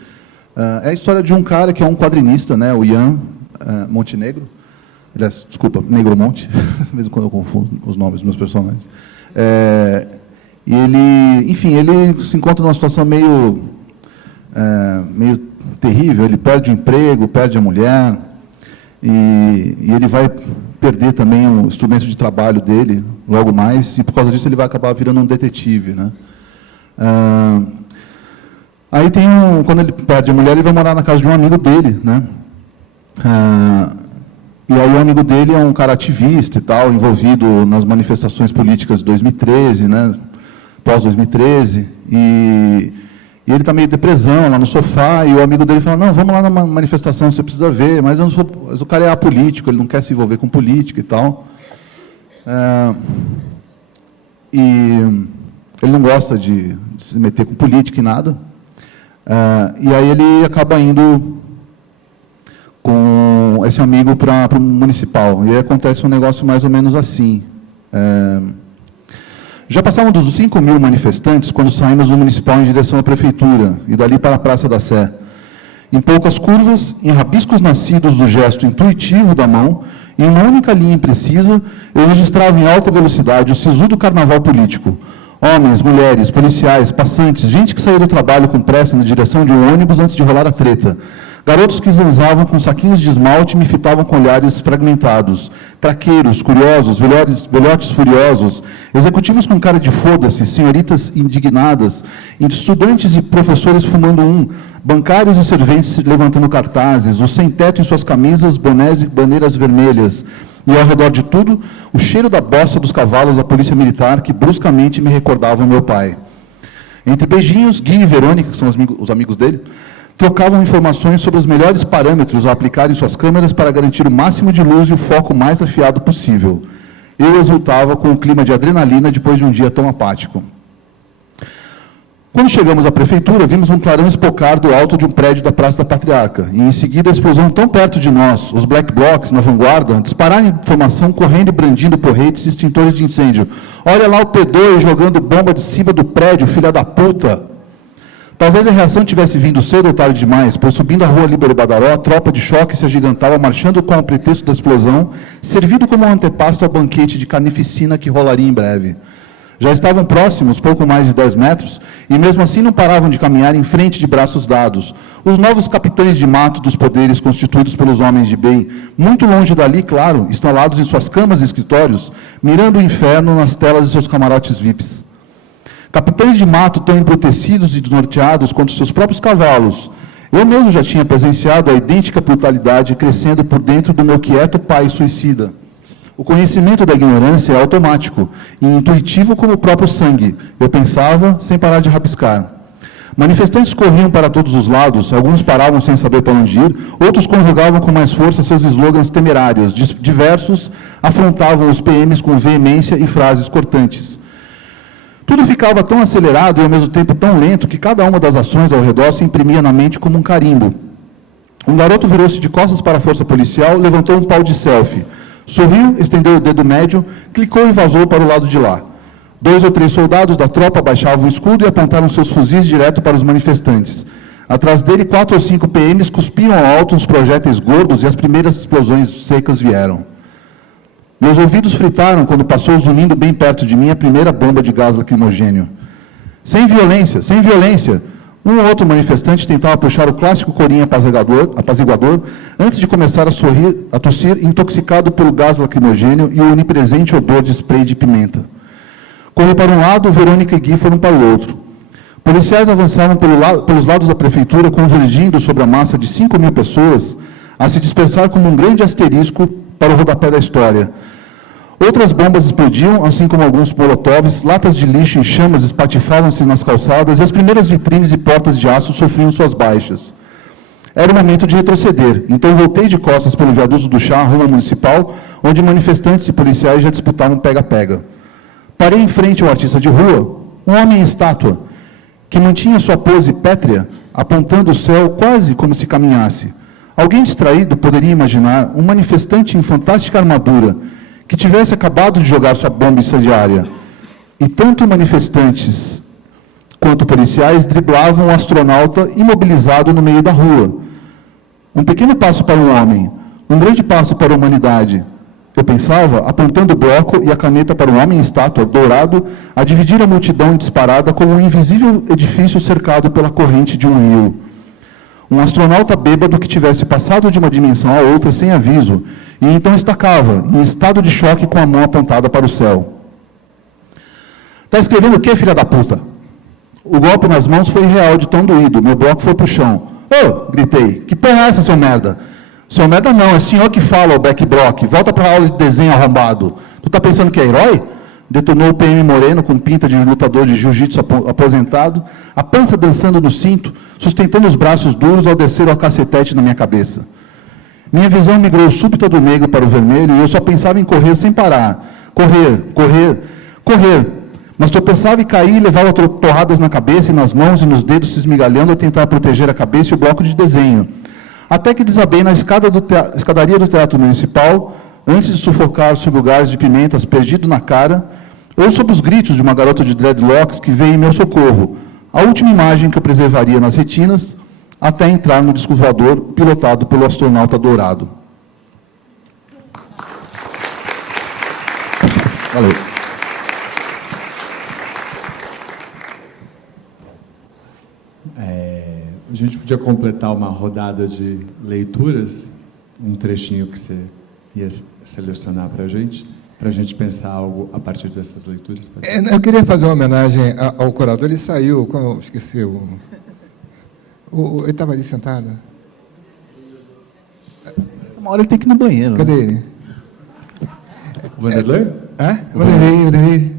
É a história de um cara que é um quadrinista, né, o Ian Montenegro. Aliás, desculpa, Negromonte, às vezes quando eu confundo os nomes dos meus personagens. E ele, enfim, ele se encontra numa situação meio terrível. Ele perde o emprego, perde a mulher, e ele vai perder também o instrumento de trabalho dele, logo mais, e por causa disso ele vai acabar virando um detetive, né? Aí tem quando ele perde a mulher, ele vai morar na casa de um amigo dele, né? E aí o amigo dele é um cara ativista e tal, envolvido nas manifestações políticas de 2013, né? Pós-2013, e ele está meio depressão lá no sofá, e o amigo dele fala, não, vamos lá na manifestação, você precisa ver, mas o cara é apolítico, ele não quer se envolver com política e tal. E ele não gosta de se meter com política e nada. E aí ele acaba indo com esse amigo para o municipal. E aí acontece um negócio mais ou menos assim. Já passamos dos 5.000 manifestantes quando saímos do municipal em direção à prefeitura, e dali para a Praça da Sé. Em poucas curvas, em rabiscos nascidos do gesto intuitivo da mão, em uma única linha imprecisa, eu registrava em alta velocidade o sisudo carnaval político. Homens, mulheres, policiais, passantes, gente que saía do trabalho com pressa na direção de um ônibus antes de rolar a treta. Garotos que zanzavam com saquinhos de esmalte e me fitavam com olhares fragmentados. Traqueiros, curiosos, velhotes furiosos, executivos com cara de foda-se, senhoritas indignadas, estudantes e professores fumando bancários e serventes levantando cartazes, os sem-teto em suas camisas, bonés e bandeiras vermelhas. E, ao redor de tudo, o cheiro da bossa dos cavalos da polícia militar, que bruscamente me recordavam meu pai. Entre beijinhos, Gui e Verônica, que são os amigos dele, trocavam informações sobre os melhores parâmetros a aplicar em suas câmeras para garantir o máximo de luz e o foco mais afiado possível. Eu exultava com um clima de adrenalina depois de um dia tão apático. Quando chegamos à prefeitura, vimos um clarão espocar do alto de um prédio da Praça da Patriarca, e em seguida a explosão tão perto de nós, os black blocs na vanguarda, dispararam informação correndo e brandindo porretes e extintores de incêndio. Olha lá o P2 jogando bomba de cima do prédio, filha da puta! Talvez a reação tivesse vindo cedo ou tarde demais, pois subindo a rua Líbero Badaró, a tropa de choque se agigantava, marchando com o pretexto da explosão, servido como um antepasto ao banquete de carnificina que rolaria em breve. Já estavam próximos, pouco mais de 10 metros, e mesmo assim não paravam de caminhar em frente de braços dados. Os novos capitães de mato dos poderes constituídos pelos homens de bem, muito longe dali, claro, instalados em suas camas e escritórios, mirando o inferno nas telas de seus camarotes VIPs. Capitães de mato tão embrutecidos e desnorteados quanto seus próprios cavalos. Eu mesmo já tinha presenciado a idêntica brutalidade crescendo por dentro do meu quieto pai suicida. O conhecimento da ignorância é automático e intuitivo como o próprio sangue. Eu pensava sem parar de rabiscar. Manifestantes corriam para todos os lados, alguns paravam sem saber para onde ir, outros conjugavam com mais força seus slogans temerários, diversos afrontavam os PMs com veemência e frases cortantes. Tudo ficava tão acelerado e ao mesmo tempo tão lento que cada uma das ações ao redor se imprimia na mente como um carimbo. Um garoto virou-se de costas para a força policial, levantou um pau de selfie. Sorriu, estendeu o dedo médio, clicou e vazou para o lado de lá. 2 ou 3 soldados da tropa abaixavam o escudo e apontaram seus fuzis direto para os manifestantes. Atrás dele, 4 ou 5 PMs cuspiram ao alto uns projéteis gordos e as primeiras explosões secas vieram. Meus ouvidos fritaram quando passou zunindo bem perto de mim a primeira bomba de gás lacrimogênio. Sem violência, sem violência! Um ou outro manifestante tentava puxar o clássico corinho apaziguador antes de começar a tossir, intoxicado pelo gás lacrimogênio e o onipresente odor de spray de pimenta. Corri para um lado, Verônica e Gui foram para o outro. Policiais avançavam pelos lados da prefeitura, convergindo sobre a massa de 5.000 pessoas, a se dispersar como um grande asterisco para o rodapé da história. Outras bombas explodiam, assim como alguns molotovs, latas de lixo em chamas espatifavam-se nas calçadas e as primeiras vitrines e portas de aço sofriam suas baixas. Era o momento de retroceder, então voltei de costas pelo viaduto do chá, rumo municipal, onde manifestantes e policiais já disputavam pega-pega. Parei em frente ao artista de rua, um homem em estátua, que mantinha sua pose pétrea, apontando o céu quase como se caminhasse. Alguém distraído poderia imaginar um manifestante em fantástica armadura que tivesse acabado de jogar sua bomba incendiária. E tanto manifestantes quanto policiais driblavam o astronauta imobilizado no meio da rua. Um pequeno passo para o homem, um grande passo para a humanidade. Eu pensava, apontando o bloco e a caneta para um homem em estátua, dourado, a dividir a multidão disparada como um invisível edifício cercado pela corrente de um rio. Um astronauta bêbado que tivesse passado de uma dimensão a outra sem aviso, e então estacava, em estado de choque com a mão apontada para o céu. Está escrevendo o quê, filha da puta? O golpe nas mãos foi irreal de tão doído, meu bloco foi pro chão. Ô, gritei, que porra é essa, seu merda? Seu merda não, é o senhor que fala, o Beck Brock. Volta para a aula de desenho arrombado. Tu tá pensando que é herói? Detonou o PM Moreno com pinta de lutador de jiu-jitsu aposentado, a pança dançando no cinto, sustentando os braços duros ao descer o cacetete na minha cabeça. Minha visão migrou súbita do negro para o vermelho e eu só pensava em correr sem parar. Correr, correr, correr. Mas tropeçava e caía e levava torradas na cabeça e nas mãos e nos dedos se esmigalhando a tentar proteger a cabeça e o bloco de desenho. Até que desabei na escadaria do Teatro Municipal, antes de sufocar sob o gás de pimentas perdido na cara, ou sob os gritos de uma garota de dreadlocks que veio em meu socorro, a última imagem que eu preservaria nas retinas, até entrar no disco voador pilotado pelo astronauta dourado. Valeu. A gente podia completar uma rodada de leituras, um trechinho que você ia selecionar para a gente pensar algo a partir dessas leituras. Eu queria fazer uma homenagem ao curador. Ele saiu, esqueci, ele estava ali sentado. Uma hora ele tem que ir no banheiro. Cadê ele? Vanderlei? Vanderlei.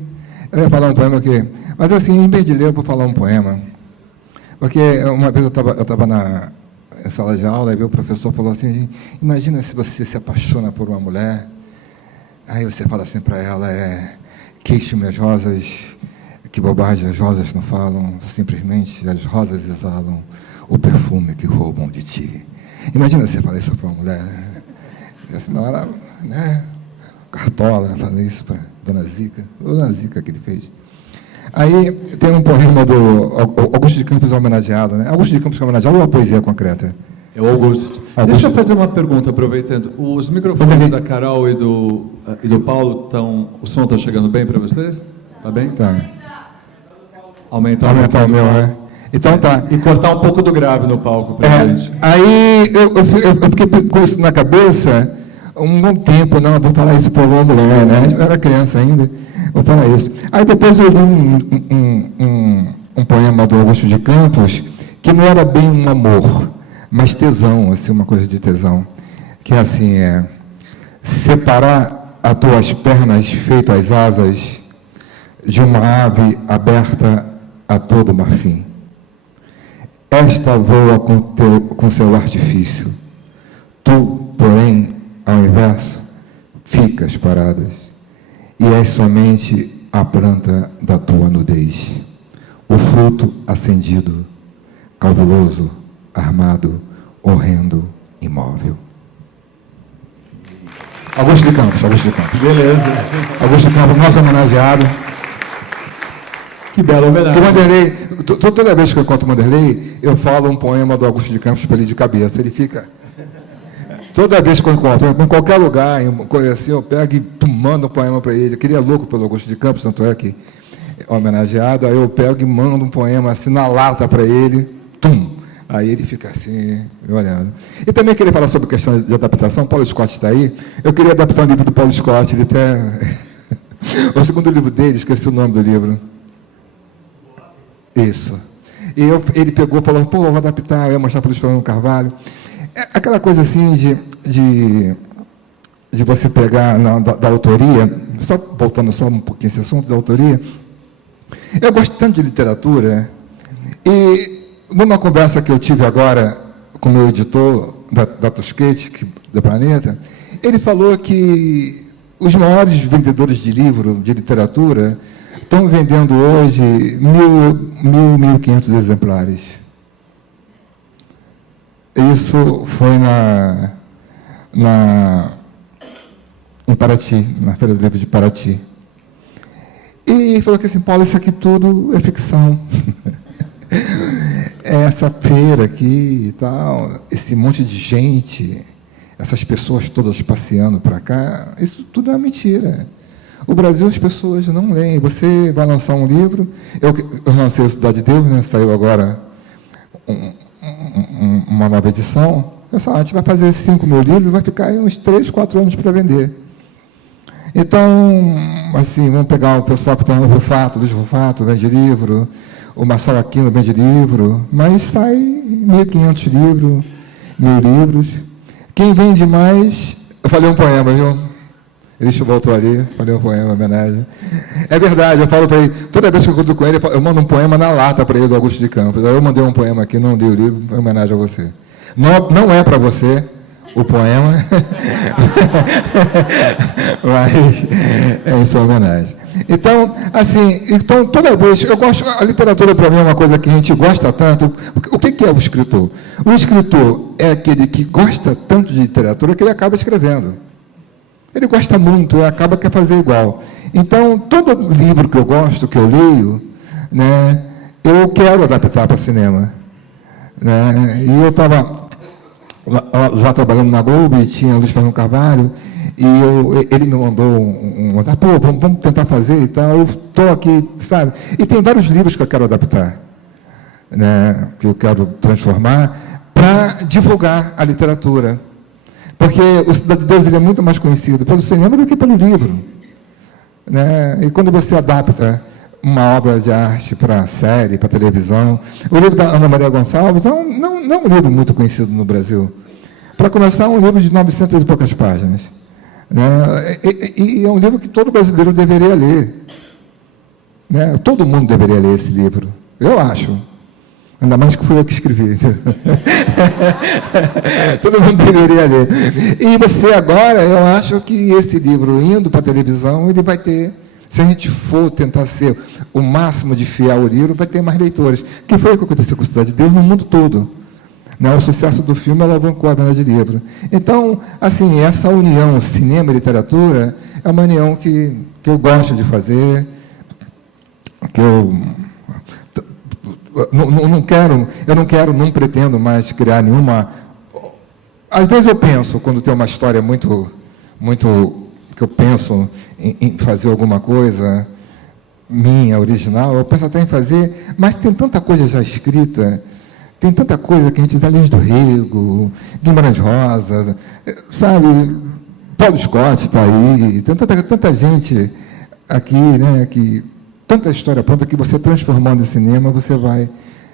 Eu ia falar um poema aqui. Mas assim, em vez de ler, eu vou falar um poema. Porque uma vez eu estava na sala de aula, e o professor falou assim, imagina se você se apaixona por uma mulher, aí você fala assim para ela, queixo-me as rosas, que bobagem, as rosas não falam, simplesmente as rosas exalam o perfume que roubam de ti. Imagina você falar isso para uma mulher, assim, não, ela, Cartola, falei isso para Dona Zica que ele fez. Aí tem um poema do Augusto de Campos homenageado, né? Augusto de Campos homenageado ou a poesia concreta? É o Augusto. Deixa eu fazer uma pergunta, aproveitando. Os microfones da Carol e do Paulo estão... O som está chegando bem para vocês? Está bem? Tá. Aumentar o meu, Então tá. E cortar um pouco do grave no palco para a gente. Aí eu fiquei com isso na cabeça um bom tempo, não, vou falar isso para uma mulher, né? Eu era criança ainda. Vou falar isso. Aí depois eu li um poema do Augusto de Campos, que não era bem um amor, mas tesão, assim, uma coisa de tesão, que é assim, separar as tuas pernas feito as asas de uma ave aberta a todo marfim. Esta voa com seu artifício. Tu, porém, ao inverso, ficas paradas. E és somente a planta da tua nudez, o fruto acendido, cauteloso, armado, horrendo, imóvel. Augusto de Campos. Beleza. Augusto de Campos, nosso homenageado. Que bela homenagem. Que Vanderlei, toda vez que eu conto o Vanderlei, eu falo um poema do Augusto de Campos para ele de cabeça. Ele fica... Toda vez que eu encontro, em qualquer lugar, em uma coisa assim, eu pego e mando um poema para ele. Eu queria louco pelo Augusto de Campos, tanto é que é homenageado. Aí eu pego e mando um poema assim na lata para ele. Aí ele fica assim, me olhando. E também queria falar sobre questão de adaptação. Paulo Scott está aí. Eu queria adaptar um livro do Paulo Scott. Ele até... o segundo livro dele, esqueci o nome do livro. Isso. E ele pegou e falou, vou adaptar. Eu ia mostrar para o Luiz Fernando Carvalho. Aquela coisa assim de você pegar da autoria, só voltando só um pouquinho esse assunto da autoria, eu gosto tanto de literatura, e numa conversa que eu tive agora com o meu editor da Tusquete, do Planeta, ele falou que os maiores vendedores de livro, de literatura, estão vendendo hoje 1.500 exemplares. Isso foi em Paraty, na Feira do Livro de Paraty. E falou que assim, Paulo, isso aqui tudo é ficção. Essa feira aqui e tal, esse monte de gente, essas pessoas todas passeando para cá, isso tudo é mentira. O Brasil, as pessoas não leem. Você vai lançar um livro, eu lancei o Cidade de Deus, né? Saiu agora uma nova edição. Pessoal, a gente vai fazer 5.000 livros, vai ficar aí uns 3, 4 anos para vender. Então, assim, vamos pegar o pessoal que está no Rufato, Luiz Rufato, vende livro, o Marcelo Aquino vende livro, mas sai 1.500 livros, 1.000 livros. Quem vende mais, eu falei um poema, viu? Ele voltou ali, falei um poema, homenagem. É verdade, eu falo para ele, toda vez que eu encontro com ele, eu mando um poema na lata para ele, do Augusto de Campos. Aí eu mandei um poema aqui, não li o livro, em homenagem a você. Não é para você o poema, mas é em sua homenagem. Então, assim, toda vez, eu gosto, a literatura para mim é uma coisa que a gente gosta tanto. O que é o escritor? O escritor é aquele que gosta tanto de literatura que ele acaba escrevendo. Ele gosta muito, acaba quer fazer igual. Então, todo livro que eu gosto, que eu leio, né, eu quero adaptar para cinema. Né? E eu estava já trabalhando na Globo, e tinha o Luiz Fernando Carvalho, e ele me mandou pô, vamos tentar fazer e tal. Eu estou aqui, sabe? E tem vários livros que eu quero adaptar, né, que eu quero transformar, para divulgar a literatura. Porque o Cidade de Deus ele é muito mais conhecido pelo cinema do que pelo livro. Né? E quando você adapta uma obra de arte para série, para televisão, o livro da Ana Maria Gonçalves não é um livro muito conhecido no Brasil. Para começar, é um livro de 900 e poucas páginas. Né? E é um livro que todo brasileiro deveria ler. Né? Todo mundo deveria ler esse livro, eu acho. Ainda mais que fui eu que escrevi. Todo mundo deveria ler. E você agora, eu acho que esse livro, indo para a televisão, ele vai ter, se a gente for tentar ser o máximo de fiel ao livro, vai ter mais leitores. Que foi o que aconteceu com a Cidade de Deus no mundo todo. Né? O sucesso do filme alavancou a venda de livro. Então, assim, essa união cinema e literatura é uma união que eu gosto de fazer, que eu não pretendo mais criar nenhuma. Às vezes eu penso, quando tem uma história muito, que eu penso em fazer alguma coisa minha, original, eu penso até em fazer, mas tem tanta coisa já escrita, tem tanta coisa que a gente diz, Lins do Rego, Guimarães Rosa, sabe, Paulo Scott está aí, tem tanta gente aqui, né, que tanta história pronta que você transformando em cinema, você vai,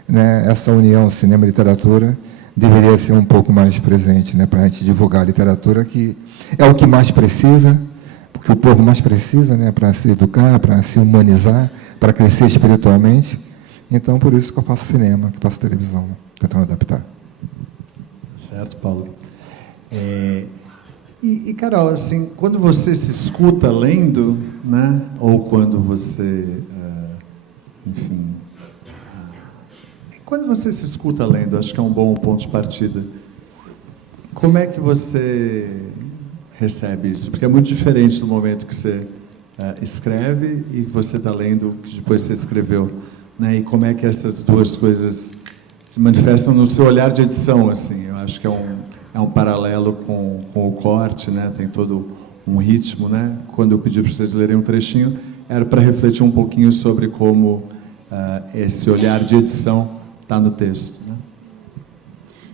né, essa união cinema e literatura deveria ser um pouco mais presente, né, para a gente divulgar a literatura, que é o que mais precisa, porque o povo mais precisa, né, para se educar, para se humanizar, para crescer espiritualmente. Então, por isso que eu faço cinema, que eu faço televisão, tentando adaptar. Certo, Paulo. E, Carol, assim, quando você se escuta lendo, né, ou quando você, enfim, quando você se escuta lendo, acho que é um bom ponto de partida, como é que você recebe isso? Porque é muito diferente do momento que você escreve e você está lendo que depois você escreveu, né, e como é que essas duas coisas se manifestam no seu olhar de edição, assim, eu acho que é um paralelo com o corte, né? Tem todo um ritmo, né? Quando eu pedi para vocês lerem um trechinho, era para refletir um pouquinho sobre como esse olhar de edição está no texto.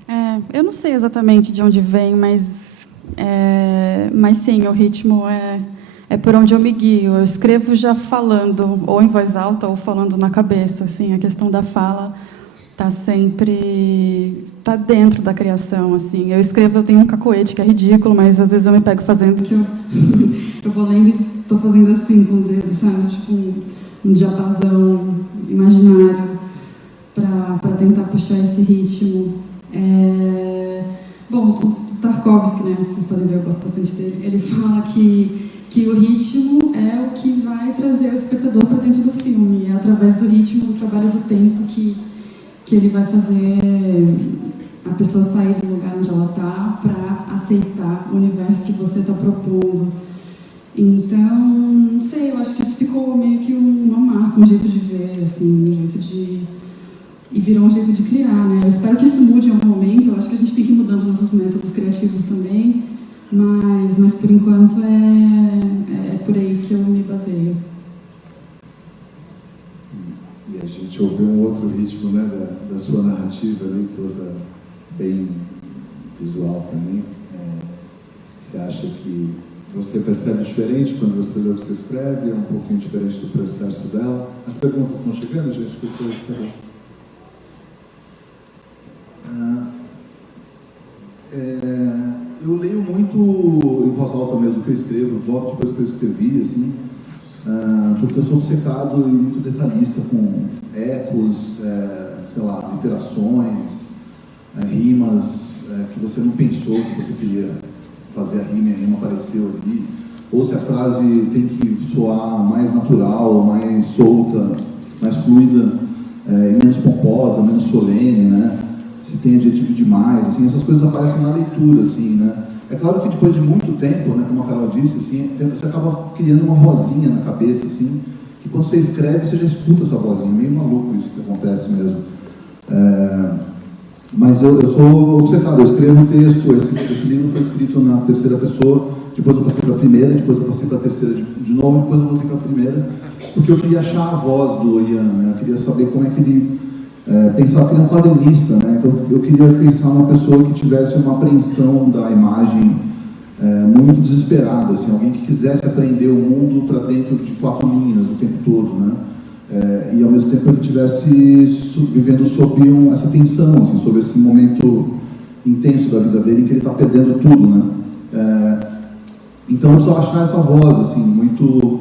Né? Eu não sei exatamente de onde vem, mas sim, o ritmo é por onde eu me guio. Eu escrevo já falando, ou em voz alta, ou falando na cabeça. Assim, a questão da fala está dentro da criação, assim. Eu escrevo, eu tenho um cacoete que é ridículo, mas às vezes eu me pego fazendo que eu vou lendo e estou fazendo assim com o dedo, sabe? Tipo um diapasão imaginário para tentar puxar esse ritmo. Bom, o Tarkovsky, né? Vocês podem ver, eu gosto bastante dele. Ele fala que o ritmo é o que vai trazer o espectador para dentro do filme. É através do ritmo, do trabalho do tempo que ele vai fazer a pessoa sair do lugar onde ela está para aceitar o universo que você está propondo. Então, não sei, eu acho que isso ficou meio que uma marca, um jeito de ver, assim, um jeito de... E virou um jeito de criar, né? Eu espero que isso mude em algum momento, eu acho que a gente tem que ir mudando nossos métodos criativos também, mas por enquanto é por aí que eu me baseio. E a gente ouviu um outro ritmo, né, da sua narrativa ali, toda bem visual também. Você acha que você percebe diferente quando você lê o que você escreve? É um pouquinho diferente do processo dela? As perguntas estão chegando, gente? Gostaria de saber. Eu leio muito em voz alta mesmo que eu escrevo, logo depois que eu escrevi, assim, porque eu sou obcecado e muito detalhista com ecos, sei lá, literações, rimas que você não pensou que você queria fazer a rima apareceu ali, ou se a frase tem que soar mais natural, mais solta, mais fluida, menos pomposa, menos solene, né? Se tem adjetivo demais, assim, essas coisas aparecem na leitura, assim, né? É claro que depois de muito tempo, né, como a Carol disse, assim, você acaba criando uma vozinha na cabeça, assim, que quando você escreve, você já escuta essa vozinha, meio maluco isso que acontece mesmo. Mas eu sou obcecado, eu escrevo um texto, esse livro foi escrito na terceira pessoa, depois eu passei para a primeira, depois eu passei para a terceira de novo, depois eu voltei para a primeira, porque eu queria achar a voz do Ian, né? Eu queria saber como é que ele pensava que ele é um quadrinista, né? Então eu queria pensar numa pessoa que tivesse uma apreensão da imagem muito desesperada, assim, alguém que quisesse aprender o mundo para dentro de 4 linhas o tempo todo, né? E ao mesmo tempo ele estivesse vivendo sob essa tensão, assim, sobre esse momento intenso da vida dele em que ele está perdendo tudo, né? Então eu precisava achar essa voz, assim, muito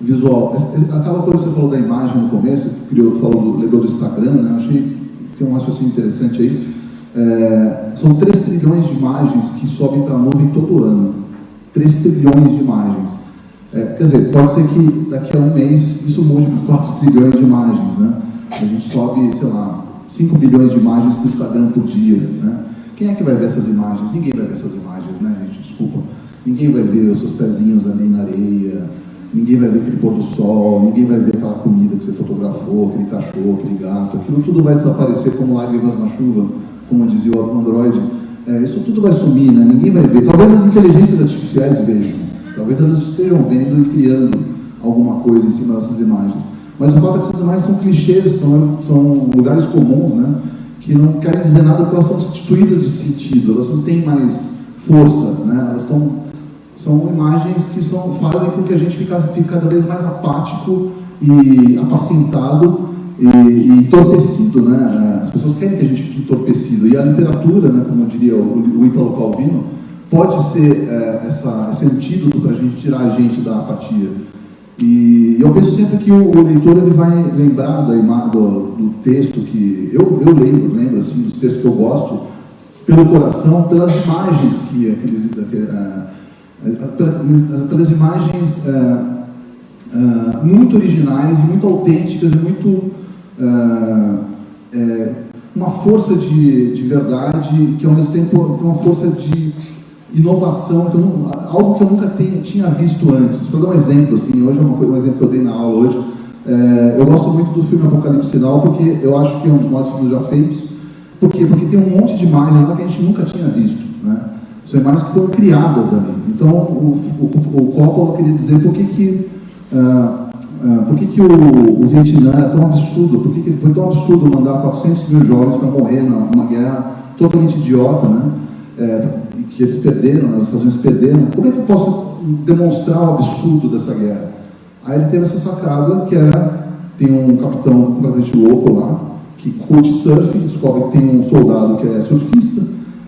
visual. Aquela coisa que você falou da imagem no começo, lembrou do Instagram, né? Eu achei que tem um raciocínio interessante aí. São 3 trilhões de imagens que sobem para a nuvem todo ano. 3 trilhões de imagens. Quer dizer, pode ser que daqui a um mês isso mude para 4 trilhões de imagens, né? A gente sobe, sei lá, 5 bilhões de imagens para o Instagram por dia, né? Quem é que vai ver essas imagens? Ninguém vai ver essas imagens, né, gente? Desculpa. Ninguém vai ver os seus pezinhos ali na areia, ninguém vai ver aquele pôr do sol, ninguém vai ver aquela comida que você fotografou, aquele cachorro, aquele gato, aquilo tudo vai desaparecer como lágrimas na chuva, como dizia o Android. Isso tudo vai sumir, né? Ninguém vai ver. Talvez as inteligências artificiais vejam, talvez elas estejam vendo e criando alguma coisa em cima dessas imagens. Mas o fato é que essas imagens são clichês, são lugares comuns, né? Que não querem dizer nada porque elas são destituídas de sentido, elas não têm mais força, né? Elas são imagens que fazem com que a gente fique cada vez mais apático e apacentado e entorpecido, né? As pessoas querem que a gente fique entorpecido. E a literatura, né, como diria o Ítalo Calvino, pode ser esse antídoto para a gente tirar a gente da apatia. E eu penso sempre que o leitor ele vai lembrar do texto que... Eu lembro assim, dos textos que eu gosto, pelo coração, pelas imagens pelas imagens muito originais e muito autênticas e muito uma força de verdade que ao mesmo tempo uma força de inovação, algo que eu nunca tinha visto antes. Para dar um exemplo, assim, hoje um exemplo que eu dei na aula hoje, eu gosto muito do filme Apocalipse Sinal porque eu acho que é um dos maiores filmes já feitos. Por quê? Porque tem um monte de imagens lá que a gente nunca tinha visto, né? São imagens que foram criadas ali. Então, o Coppola queria dizer por que o Vietnã era tão absurdo, por que foi tão absurdo mandar 400 mil jovens para morrer numa guerra totalmente idiota, né? Que eles perderam, né? Os Estados Unidos perderam. Como é que eu posso demonstrar o absurdo dessa guerra? Aí ele teve essa sacada, tem um capitão completamente louco lá, que curte surf, descobre que tem um soldado que é surfista,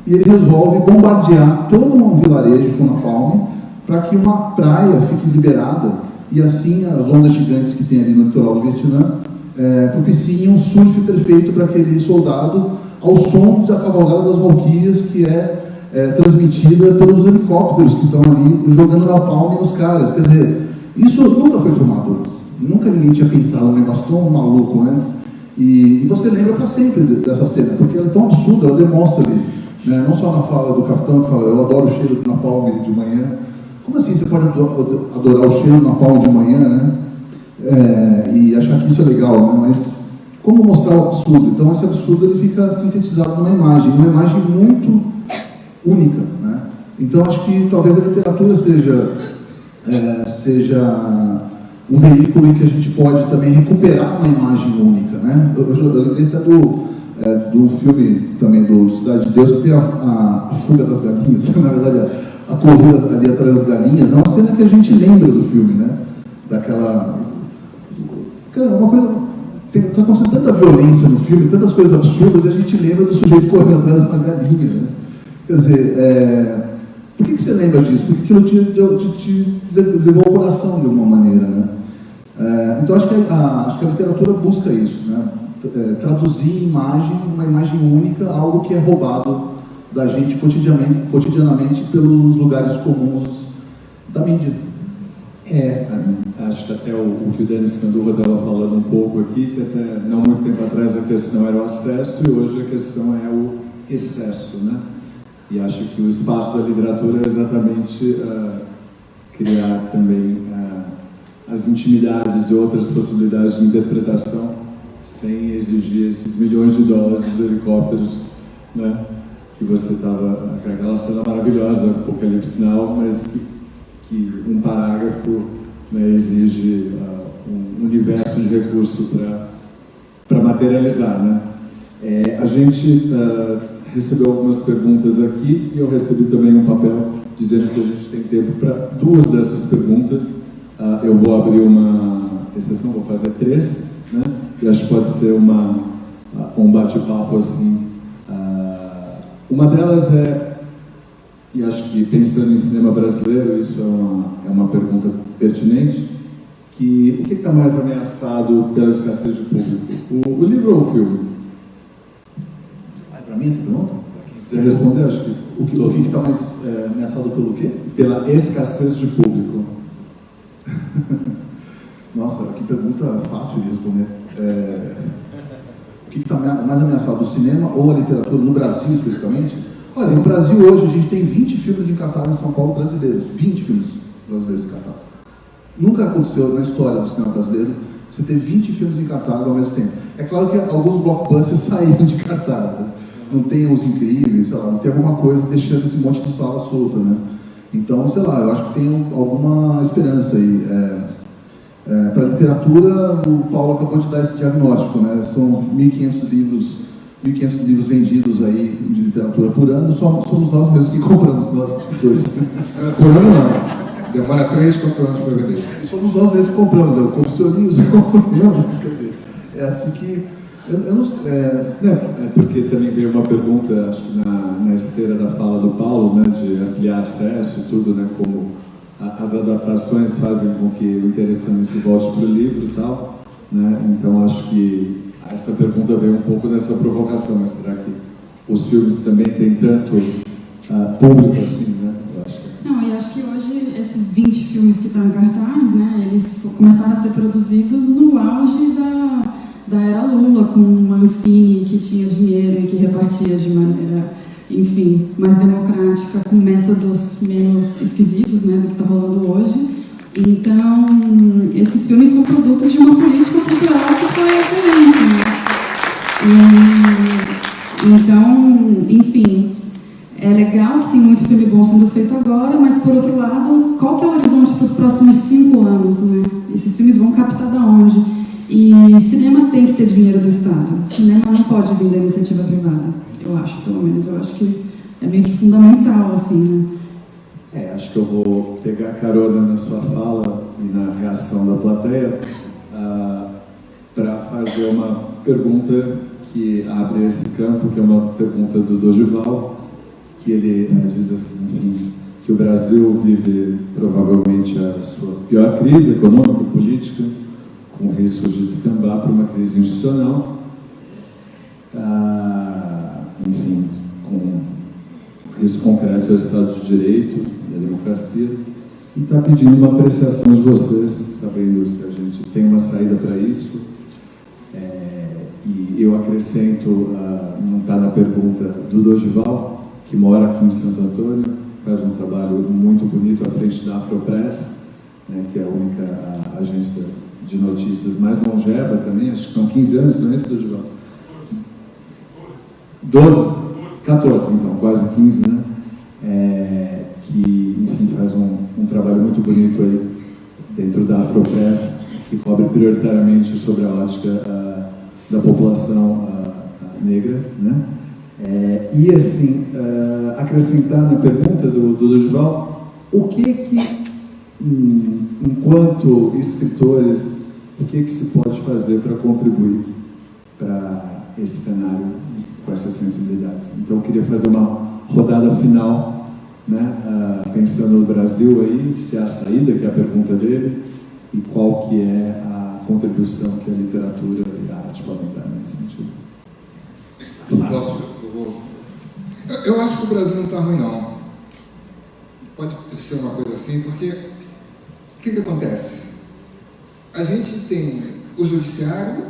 e ele resolve bombardear todo um vilarejo com napalm para que uma praia fique liberada e assim as ondas gigantes que tem ali no litoral do Vietnã propiciem um surf perfeito para aquele soldado ao som da cavalgada das Valquírias que transmitida pelos helicópteros que estão ali jogando napalm nos caras. Quer dizer, isso nunca foi filmado antes. Nunca ninguém tinha pensado um negócio tão maluco antes E você lembra para sempre dessa cena, porque ela é tão absurda, ela demonstra ali, né? Não só na fala do capitão que fala, eu adoro o cheiro do napalm de manhã. Como assim você pode adorar o cheiro do napalm de manhã, né? E achar que isso é legal, né? Mas como mostrar o absurdo? Então esse absurdo ele fica sintetizado numa imagem muito única, né? Então acho que talvez a literatura seja um veículo em que a gente pode também recuperar uma imagem única, né? Eu lembrei até do filme também do Cidade de Deus, que tem a fuga das galinhas, na verdade a corrida ali atrás das galinhas, é uma cena que a gente lembra do filme, né? Uma coisa, está acontecendo tanta violência no filme, tantas coisas absurdas, e a gente lembra do sujeito correndo atrás de uma galinha, né? Quer dizer, por que você lembra disso? Porque aquilo te levou ao coração de alguma maneira, né? Então acho que a literatura busca isso, né? Traduzir uma imagem única, algo que é roubado da gente cotidianamente pelos lugares comuns da mídia. Acho que até o que o Denis Candurra estava falando um pouco aqui, que até não muito tempo atrás a questão era o acesso e hoje a questão é o excesso, né? E acho que o espaço da literatura é exatamente criar também as intimidades e outras possibilidades de interpretação sem exigir esses milhões de dólares de helicópteros, né? Que você estava, aquela cena maravilhosa do Apocalipse Now, mas que um parágrafo, né, exige um universo de recurso para materializar, né? A gente recebeu algumas perguntas aqui e eu recebi também um papel dizendo que a gente tem tempo para 2 dessas perguntas. Eu vou abrir uma exceção, vou fazer 3, né? E acho que pode ser um bate-papo assim. Uma delas e acho que pensando em cinema brasileiro, isso é uma pergunta pertinente, que o que está mais ameaçado pela escassez de público? O livro ou o filme? Para mim essa pergunta? Você responder, acho que o que está mais ameaçado pelo quê? Pela escassez de público. Nossa, que pergunta fácil de responder. O que está mais ameaçado, o cinema ou a literatura, no Brasil especificamente? Olha, no Brasil hoje a gente tem 20 filmes em cartaz em São Paulo brasileiros. 20 filmes brasileiros em cartaz. Nunca aconteceu na história do cinema brasileiro você ter 20 filmes em cartaz ao mesmo tempo. É claro que alguns blockbusters saíram de cartaz, né? Não tem Os Incríveis, sei lá, não tem alguma coisa deixando esse monte de sala solta, né? Então, sei lá, eu acho que tem alguma esperança aí. Para a literatura, o Paulo acabou de dar esse diagnóstico, né? São 1.500 livros vendidos aí de literatura por ano, somos nós mesmos que compramos, nós escritores. Por ano não. Demora 3, 4 anos para vender. Somos nós mesmos que compramos, eu compro seu livro, eu compro o meu. É assim que... Eu não sei, porque também veio uma pergunta, acho que na esteira da fala do Paulo, né, de ampliar acesso e tudo, né, como as adaptações fazem com que o interessante se volte para o livro e tal, né? Então acho que essa pergunta veio um pouco dessa provocação, mas será que os filmes também têm tanto público assim, né? Eu acho que... Não, e acho que hoje esses 20 filmes que estão em cartaz, né, eles começaram a ser produzidos no auge da era Lula, com o Mancini que tinha dinheiro e que repartia de maneira, enfim, mais democrática, com métodos menos esquisitos, né, do que está rolando hoje. Então, esses filmes são produtos de uma política cultural que foi excelente, né? Então, enfim, é legal que tem muito filme bom sendo feito agora, mas, por outro lado, qual que é o horizonte para os próximos 5 anos, né? Esses filmes vão captar da onde? E cinema tem que ter dinheiro do Estado. Cinema não pode vir da iniciativa privada, eu acho, pelo menos. Eu acho que é meio que fundamental, assim, né? Acho que eu vou pegar carona na sua fala e na reação da plateia para fazer uma pergunta que abre esse campo, que é uma pergunta do Dorival, que ele diz assim, enfim, que o Brasil vive provavelmente a sua pior crise econômica e política, com risco de descambar para uma crise institucional, enfim, com risco concreto ao Estado de Direito e à democracia, e está pedindo uma apreciação de vocês, sabendo se a gente tem uma saída para isso, E eu acrescento, não está na pergunta, do Dorival, que mora aqui em Santo Antônio, faz um trabalho muito bonito à frente da Afropress, né, que é a única agência de notícias mais longeva também, acho que são 15 anos, não é isso, Dorival? 12? 14, então, quase 15, né? Que, enfim, faz um trabalho muito bonito aí dentro da Afropress, que cobre prioritariamente sobre a ótica da população negra, né? E, assim, acrescentar na pergunta do Dorival, o que enquanto escritores, o que se pode fazer para contribuir para esse cenário com essas sensibilidades? Então, eu queria fazer uma rodada final, né, pensando no Brasil aí, se é a saída, que é a pergunta dele, e qual que é a contribuição que a literatura e a arte podem dar nesse sentido. Eu acho que o Brasil não está ruim, não. Pode ser uma coisa assim, porque o que acontece? A gente tem o judiciário,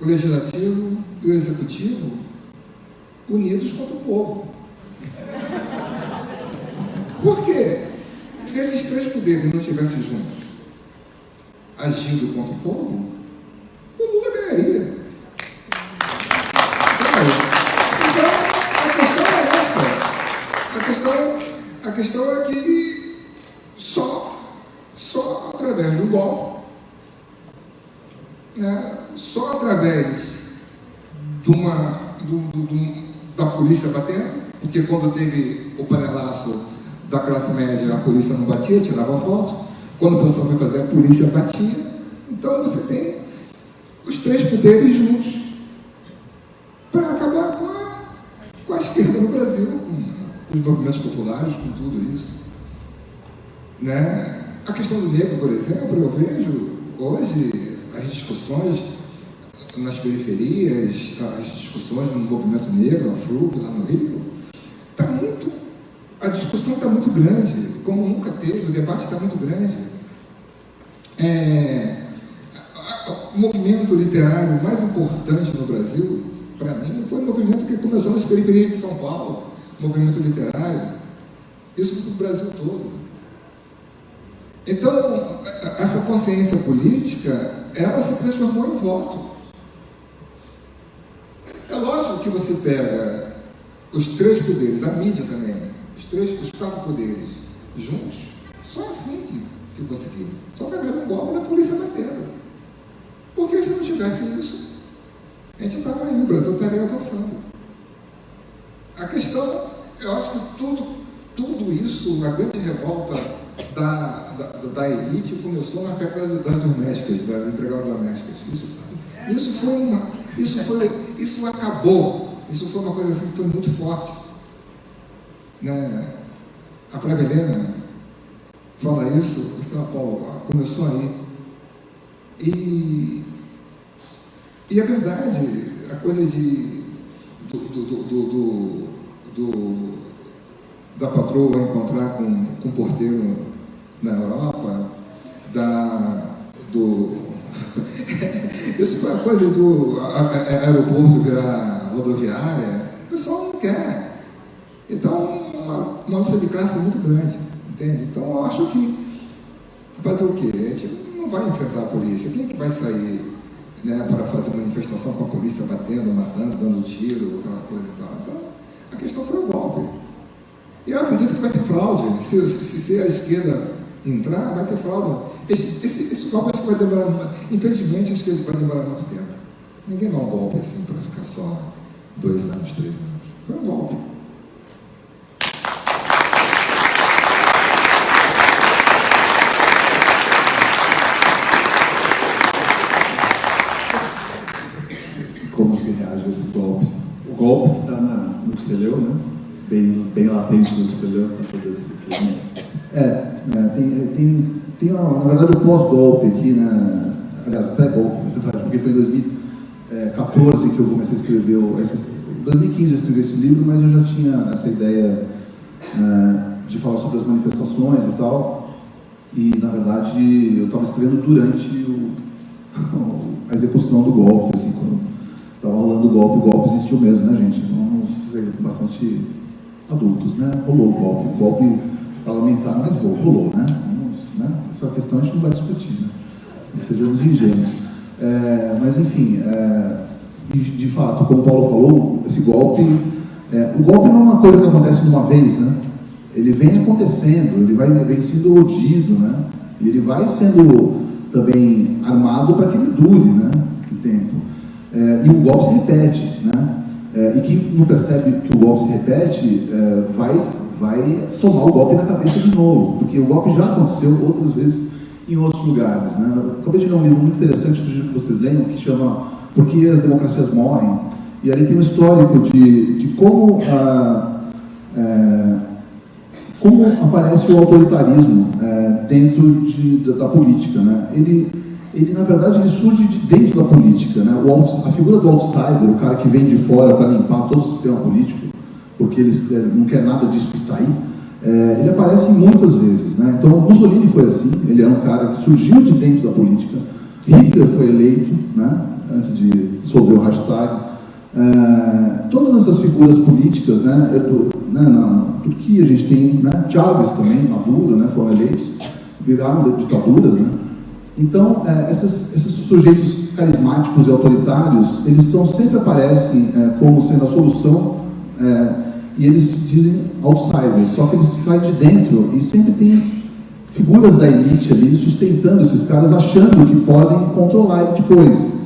o legislativo e o executivo unidos contra o povo. Por quê? Se esses três poderes não estivessem juntos, agindo contra o povo, o Lula ganharia. Então, a questão é essa. A questão é que só através do golpe, né, só através da polícia batendo, porque quando teve o panelaço da classe média, a polícia não batia, tirava foto. Quando o pessoal foi fazer, a polícia batia. Então você tem os três poderes juntos para acabar com a esquerda no Brasil, com os movimentos populares, com tudo isso. Né? A questão do negro, por exemplo, eu vejo hoje as discussões nas periferias, as discussões no movimento negro, a FLUB, lá no Rio, a discussão está muito grande, como nunca teve, o debate está muito grande. O movimento literário mais importante no Brasil, para mim, foi o movimento que começou nas periferias de São Paulo, o movimento literário, isso no Brasil todo. Então, essa consciência política, ela se transformou em voto. É lógico que você pega os três poderes, a mídia também, os quatro poderes juntos, só assim que conseguiu. Só através de um golpe da polícia batendo. Porque se não tivesse isso, a gente não estava aí, o Brasil estaria avançando. A questão, eu acho que tudo isso, a grande revolta da elite começou na época das domésticas, das empregadas domésticas. Isso acabou. Isso foi uma coisa assim que foi muito forte. Né? A Flávia Helena fala isso, em São Paulo, começou aí. E é verdade, a coisa da patroa encontrar com um porteiro na Europa, isso foi a coisa do aeroporto virar rodoviária, o pessoal não quer. Então, uma luta de classe muito grande, entende? Então, eu acho que fazer o quê? A gente não vai enfrentar a polícia. Quem que vai sair, né, para fazer manifestação com a polícia batendo, matando, dando tiro, aquela coisa e tal? Então, a questão foi o golpe. E eu acredito que vai ter fraude. Se a esquerda entrar, vai ter fraude. Esse golpe acho que vai demorar, infelizmente, acho que ele vai demorar muito tempo. Ninguém dá um golpe assim para ficar só 2 anos, 3 anos. Foi um golpe. Como se reage a esse golpe? O golpe que está no que você leu, né? Bem latente no que você leu, para poder se tem na verdade o pós-golpe aqui, né? Aliás, o pré-golpe, porque foi em 2014 que eu comecei a escrever, em 2015 eu escrevi esse livro, mas eu já tinha essa ideia de falar sobre as manifestações e tal, e na verdade eu estava escrevendo durante a execução do golpe, assim, quando falando do golpe. O golpe existiu mesmo, né, gente? Vamos ser bastante adultos, né? Rolou o golpe parlamentar, mas rolou, né? Essa questão a gente não vai discutir, né? Sejamos ingênuos. Mas, enfim, de fato, como o Paulo falou, esse golpe... o golpe não é uma coisa que acontece de uma vez, né? Ele vem acontecendo, ele vem sendo urdido, né? E ele vai sendo também armado para que ele dure, né? O tempo. E o golpe se repete, né? E quem não percebe que o golpe se repete vai tomar o golpe na cabeça de novo, porque o golpe já aconteceu outras vezes em outros lugares, né? Eu acabei de ler um livro muito interessante, sugiro que vocês leiam, que chama Por que as Democracias Morrem? E ali tem um histórico de como aparece o autoritarismo dentro da política, né? Ele, na verdade, ele surge de dentro da política, né? A figura do outsider, o cara que vem de fora para limpar todo o sistema político, porque ele não quer nada disso que está aí, ele aparece muitas vezes, né? Então, Mussolini foi assim, ele é um cara que surgiu de dentro da política. Hitler foi eleito, né? Antes de dissolver o Reichstag. Todas essas figuras políticas, né? Na Turquia a gente tem, né? Chávez também, Maduro, né? Foram eleitos, viraram ditaduras, né? Então, esses sujeitos carismáticos e autoritários, eles sempre aparecem como sendo a solução, e eles dizem outsiders, só que eles saem de dentro e sempre tem figuras da elite ali sustentando esses caras, achando que podem controlar ele depois.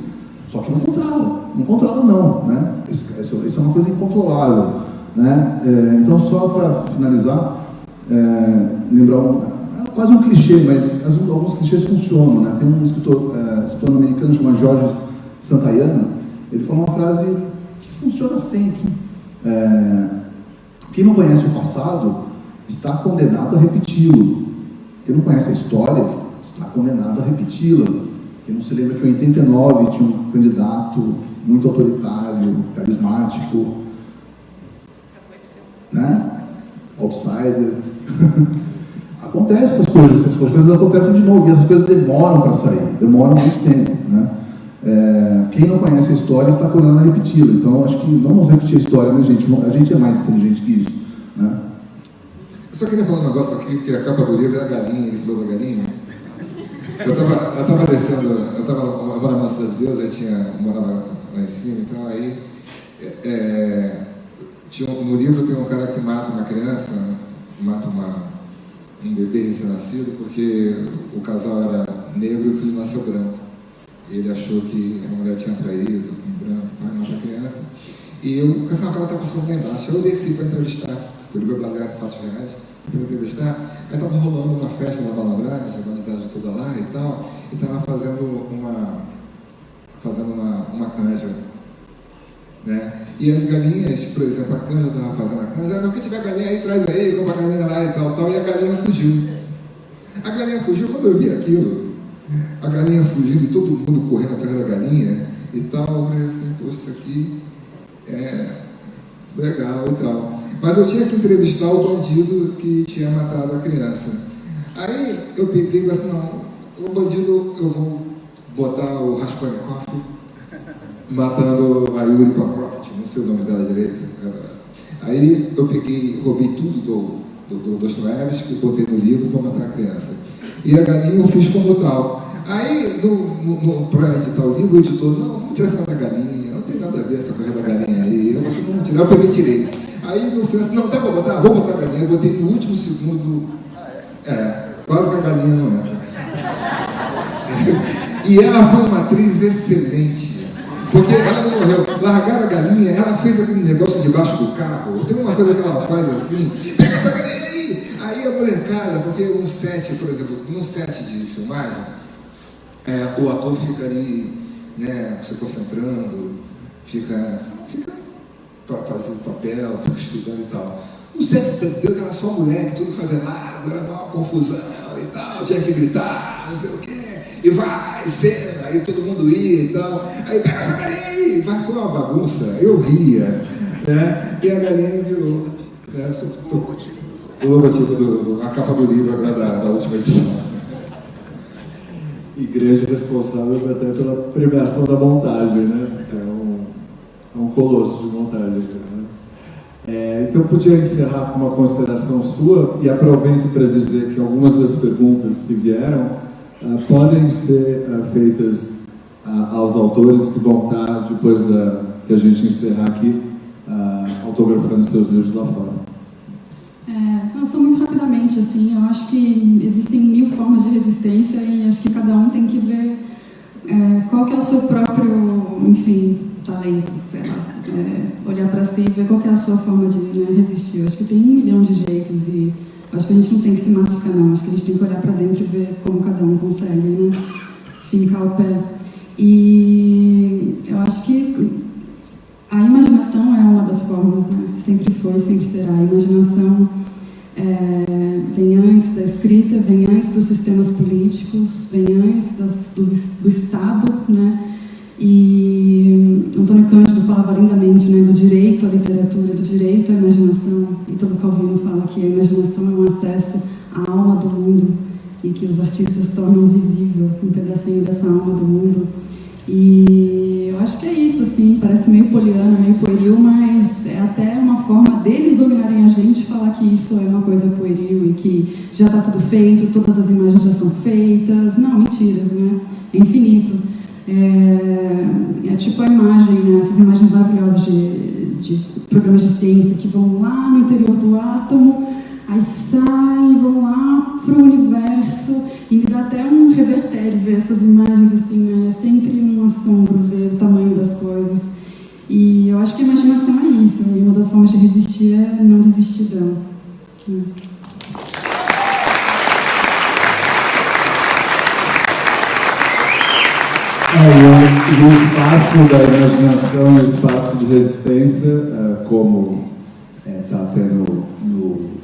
Só que não controla não, né? Isso é uma coisa incontrolável, né? Então, só para finalizar, lembrar quase um clichê, mas alguns clichês funcionam, né? Tem um escritor hispano-americano chamado Jorge Santayana, ele falou uma frase que funciona sempre. Quem não conhece o passado está condenado a repeti-lo. Quem não conhece a história está condenado a repeti-la. Quem não se lembra que em 89 tinha um candidato muito autoritário, carismático, né? Outsider. Acontece essas coisas acontecem de novo, e essas coisas demoram para sair, demoram muito tempo, né? Quem não conhece a história está condenado a repeti-la. Então, acho que não vamos repetir a história, mas, gente, a gente é mais inteligente que isso, né? Eu só queria falar um negócio aqui, porque a capa do livro é a galinha, ele falou da galinha. Eu estava descendo, eu estava morando na Cidade de Deus, aí morava lá em cima, então aí no livro tem um cara que mata uma criança, mata um bebê recém-nascido, porque o casal era negro e o filho nasceu branco. Ele achou que a mulher tinha traído um branco, então mata a criança. E o casal estava passando lá embaixo. Eu desci para entrevistar, o livro baseado em fatos reais, para entrevistar. Aí estava rolando uma festa lá na Malandragem, a bandidagem toda lá e tal, e estava fazendo uma canja, né? E as galinhas, por exemplo, a canja estava fazendo a canja, não, quem tiver galinha aí, traz aí, compra a galinha lá e tal, e a galinha fugiu. A galinha fugiu quando eu vi aquilo. A galinha fugindo e todo mundo correndo atrás da galinha e tal, eu falei assim, pô, isso aqui é legal e tal. Mas eu tinha que entrevistar o bandido que tinha matado a criança. Aí eu peguei e falei assim, não, o bandido, eu vou botar o Raskolnikov matando a Yuri Pankroft, não sei o nome dela direito. Aí eu roubei tudo do Dostoiévski, botei no livro para matar a criança. E a galinha eu fiz como tal. Aí, para editar o livro, o editor, não tira essa da galinha, não tem nada a ver essa coisa da galinha aí. Eu falei, não tirar, eu peguei e tirei. Aí no final, assim, não, vou botar a galinha. Eu botei no último segundo, quase que a galinha não entra. E ela foi uma atriz excelente. Porque ela não morreu. Largaram a galinha, ela fez aquele negócio debaixo do carro. Tem uma coisa que ela faz assim, pega essa galinha aí! Aí a molecada, porque um set, por exemplo, num set de filmagem, o ator fica ali, né, se concentrando, fica para fazer papel, fica estudando e tal. No set de Deus era só moleque, tudo favelado, era uma confusão e tal, tinha que gritar, não sei o quê. E vai, cena, aí todo mundo ia e tal. Aí pega essa galinha aí, mas foi uma bagunça, eu ria, né? E a galinha virou, né? O logotipo a capa do livro agora da última edição. Igreja responsável até pela premiação da montagem, né? Então, É um colosso de montagem. Né? Então, podia encerrar com uma consideração sua, e aproveito para dizer que algumas das perguntas que vieram podem ser feitas aos autores que vão estar, depois que a gente encerrar aqui, autografando seus livros lá fora. Não, só muito rapidamente, assim, eu acho que existem 1000 formas de resistência e acho que cada um tem que ver qual que é o seu próprio, enfim, talento, sei lá. Olhar para si e ver qual que é a sua forma de resistir. Eu acho que tem 1 milhão de jeitos e acho que a gente não tem que se massificar, não. Acho que a gente tem que olhar para dentro e ver como cada um consegue, né, fincar o pé. E eu acho que a imaginação é uma das formas, né? Sempre foi, sempre será. A imaginação vem antes da escrita, vem antes dos sistemas políticos, vem antes do Estado, né? E Antônio Cândido falava lindamente, né, do direito à literatura, do direito à imaginação. Ítalo Calvino fala que a imaginação é um acesso à alma do mundo e que os artistas tornam visível um pedacinho dessa alma do mundo. E eu acho que é isso, assim, parece meio poliana, meio pueril, mas é até uma forma deles dominarem a gente, falar que isso é uma coisa pueril e que já está tudo feito, todas as imagens já são feitas. Não, mentira, né? É infinito. É tipo a imagem, né? Essas imagens maravilhosas de programas de ciência que vão lá no interior do átomo, aí saem, vão lá para o universo, e me dá até um revertério ver essas imagens, assim, né? É sempre um assombro ver o tamanho das coisas. E eu acho que a imaginação é isso, e uma das formas de resistir é não desistir dela. O espaço da imaginação, o espaço de resistência, como está tendo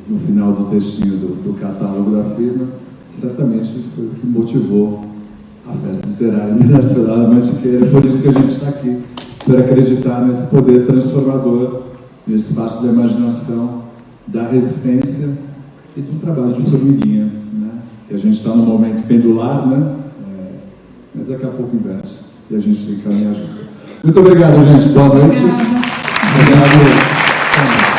no final do textinho do catálogo da firma, certamente foi o que motivou a Festa Literária Internacional da Mantiqueira. Por isso que a gente está aqui, para acreditar nesse poder transformador, nesse espaço da imaginação, da resistência e do trabalho de formiguinha, né? Que a gente está num momento pendular, né? Mas daqui a pouco inverte e a gente tem que caminhar junto. Muito obrigado, gente. Boa noite. Obrigado.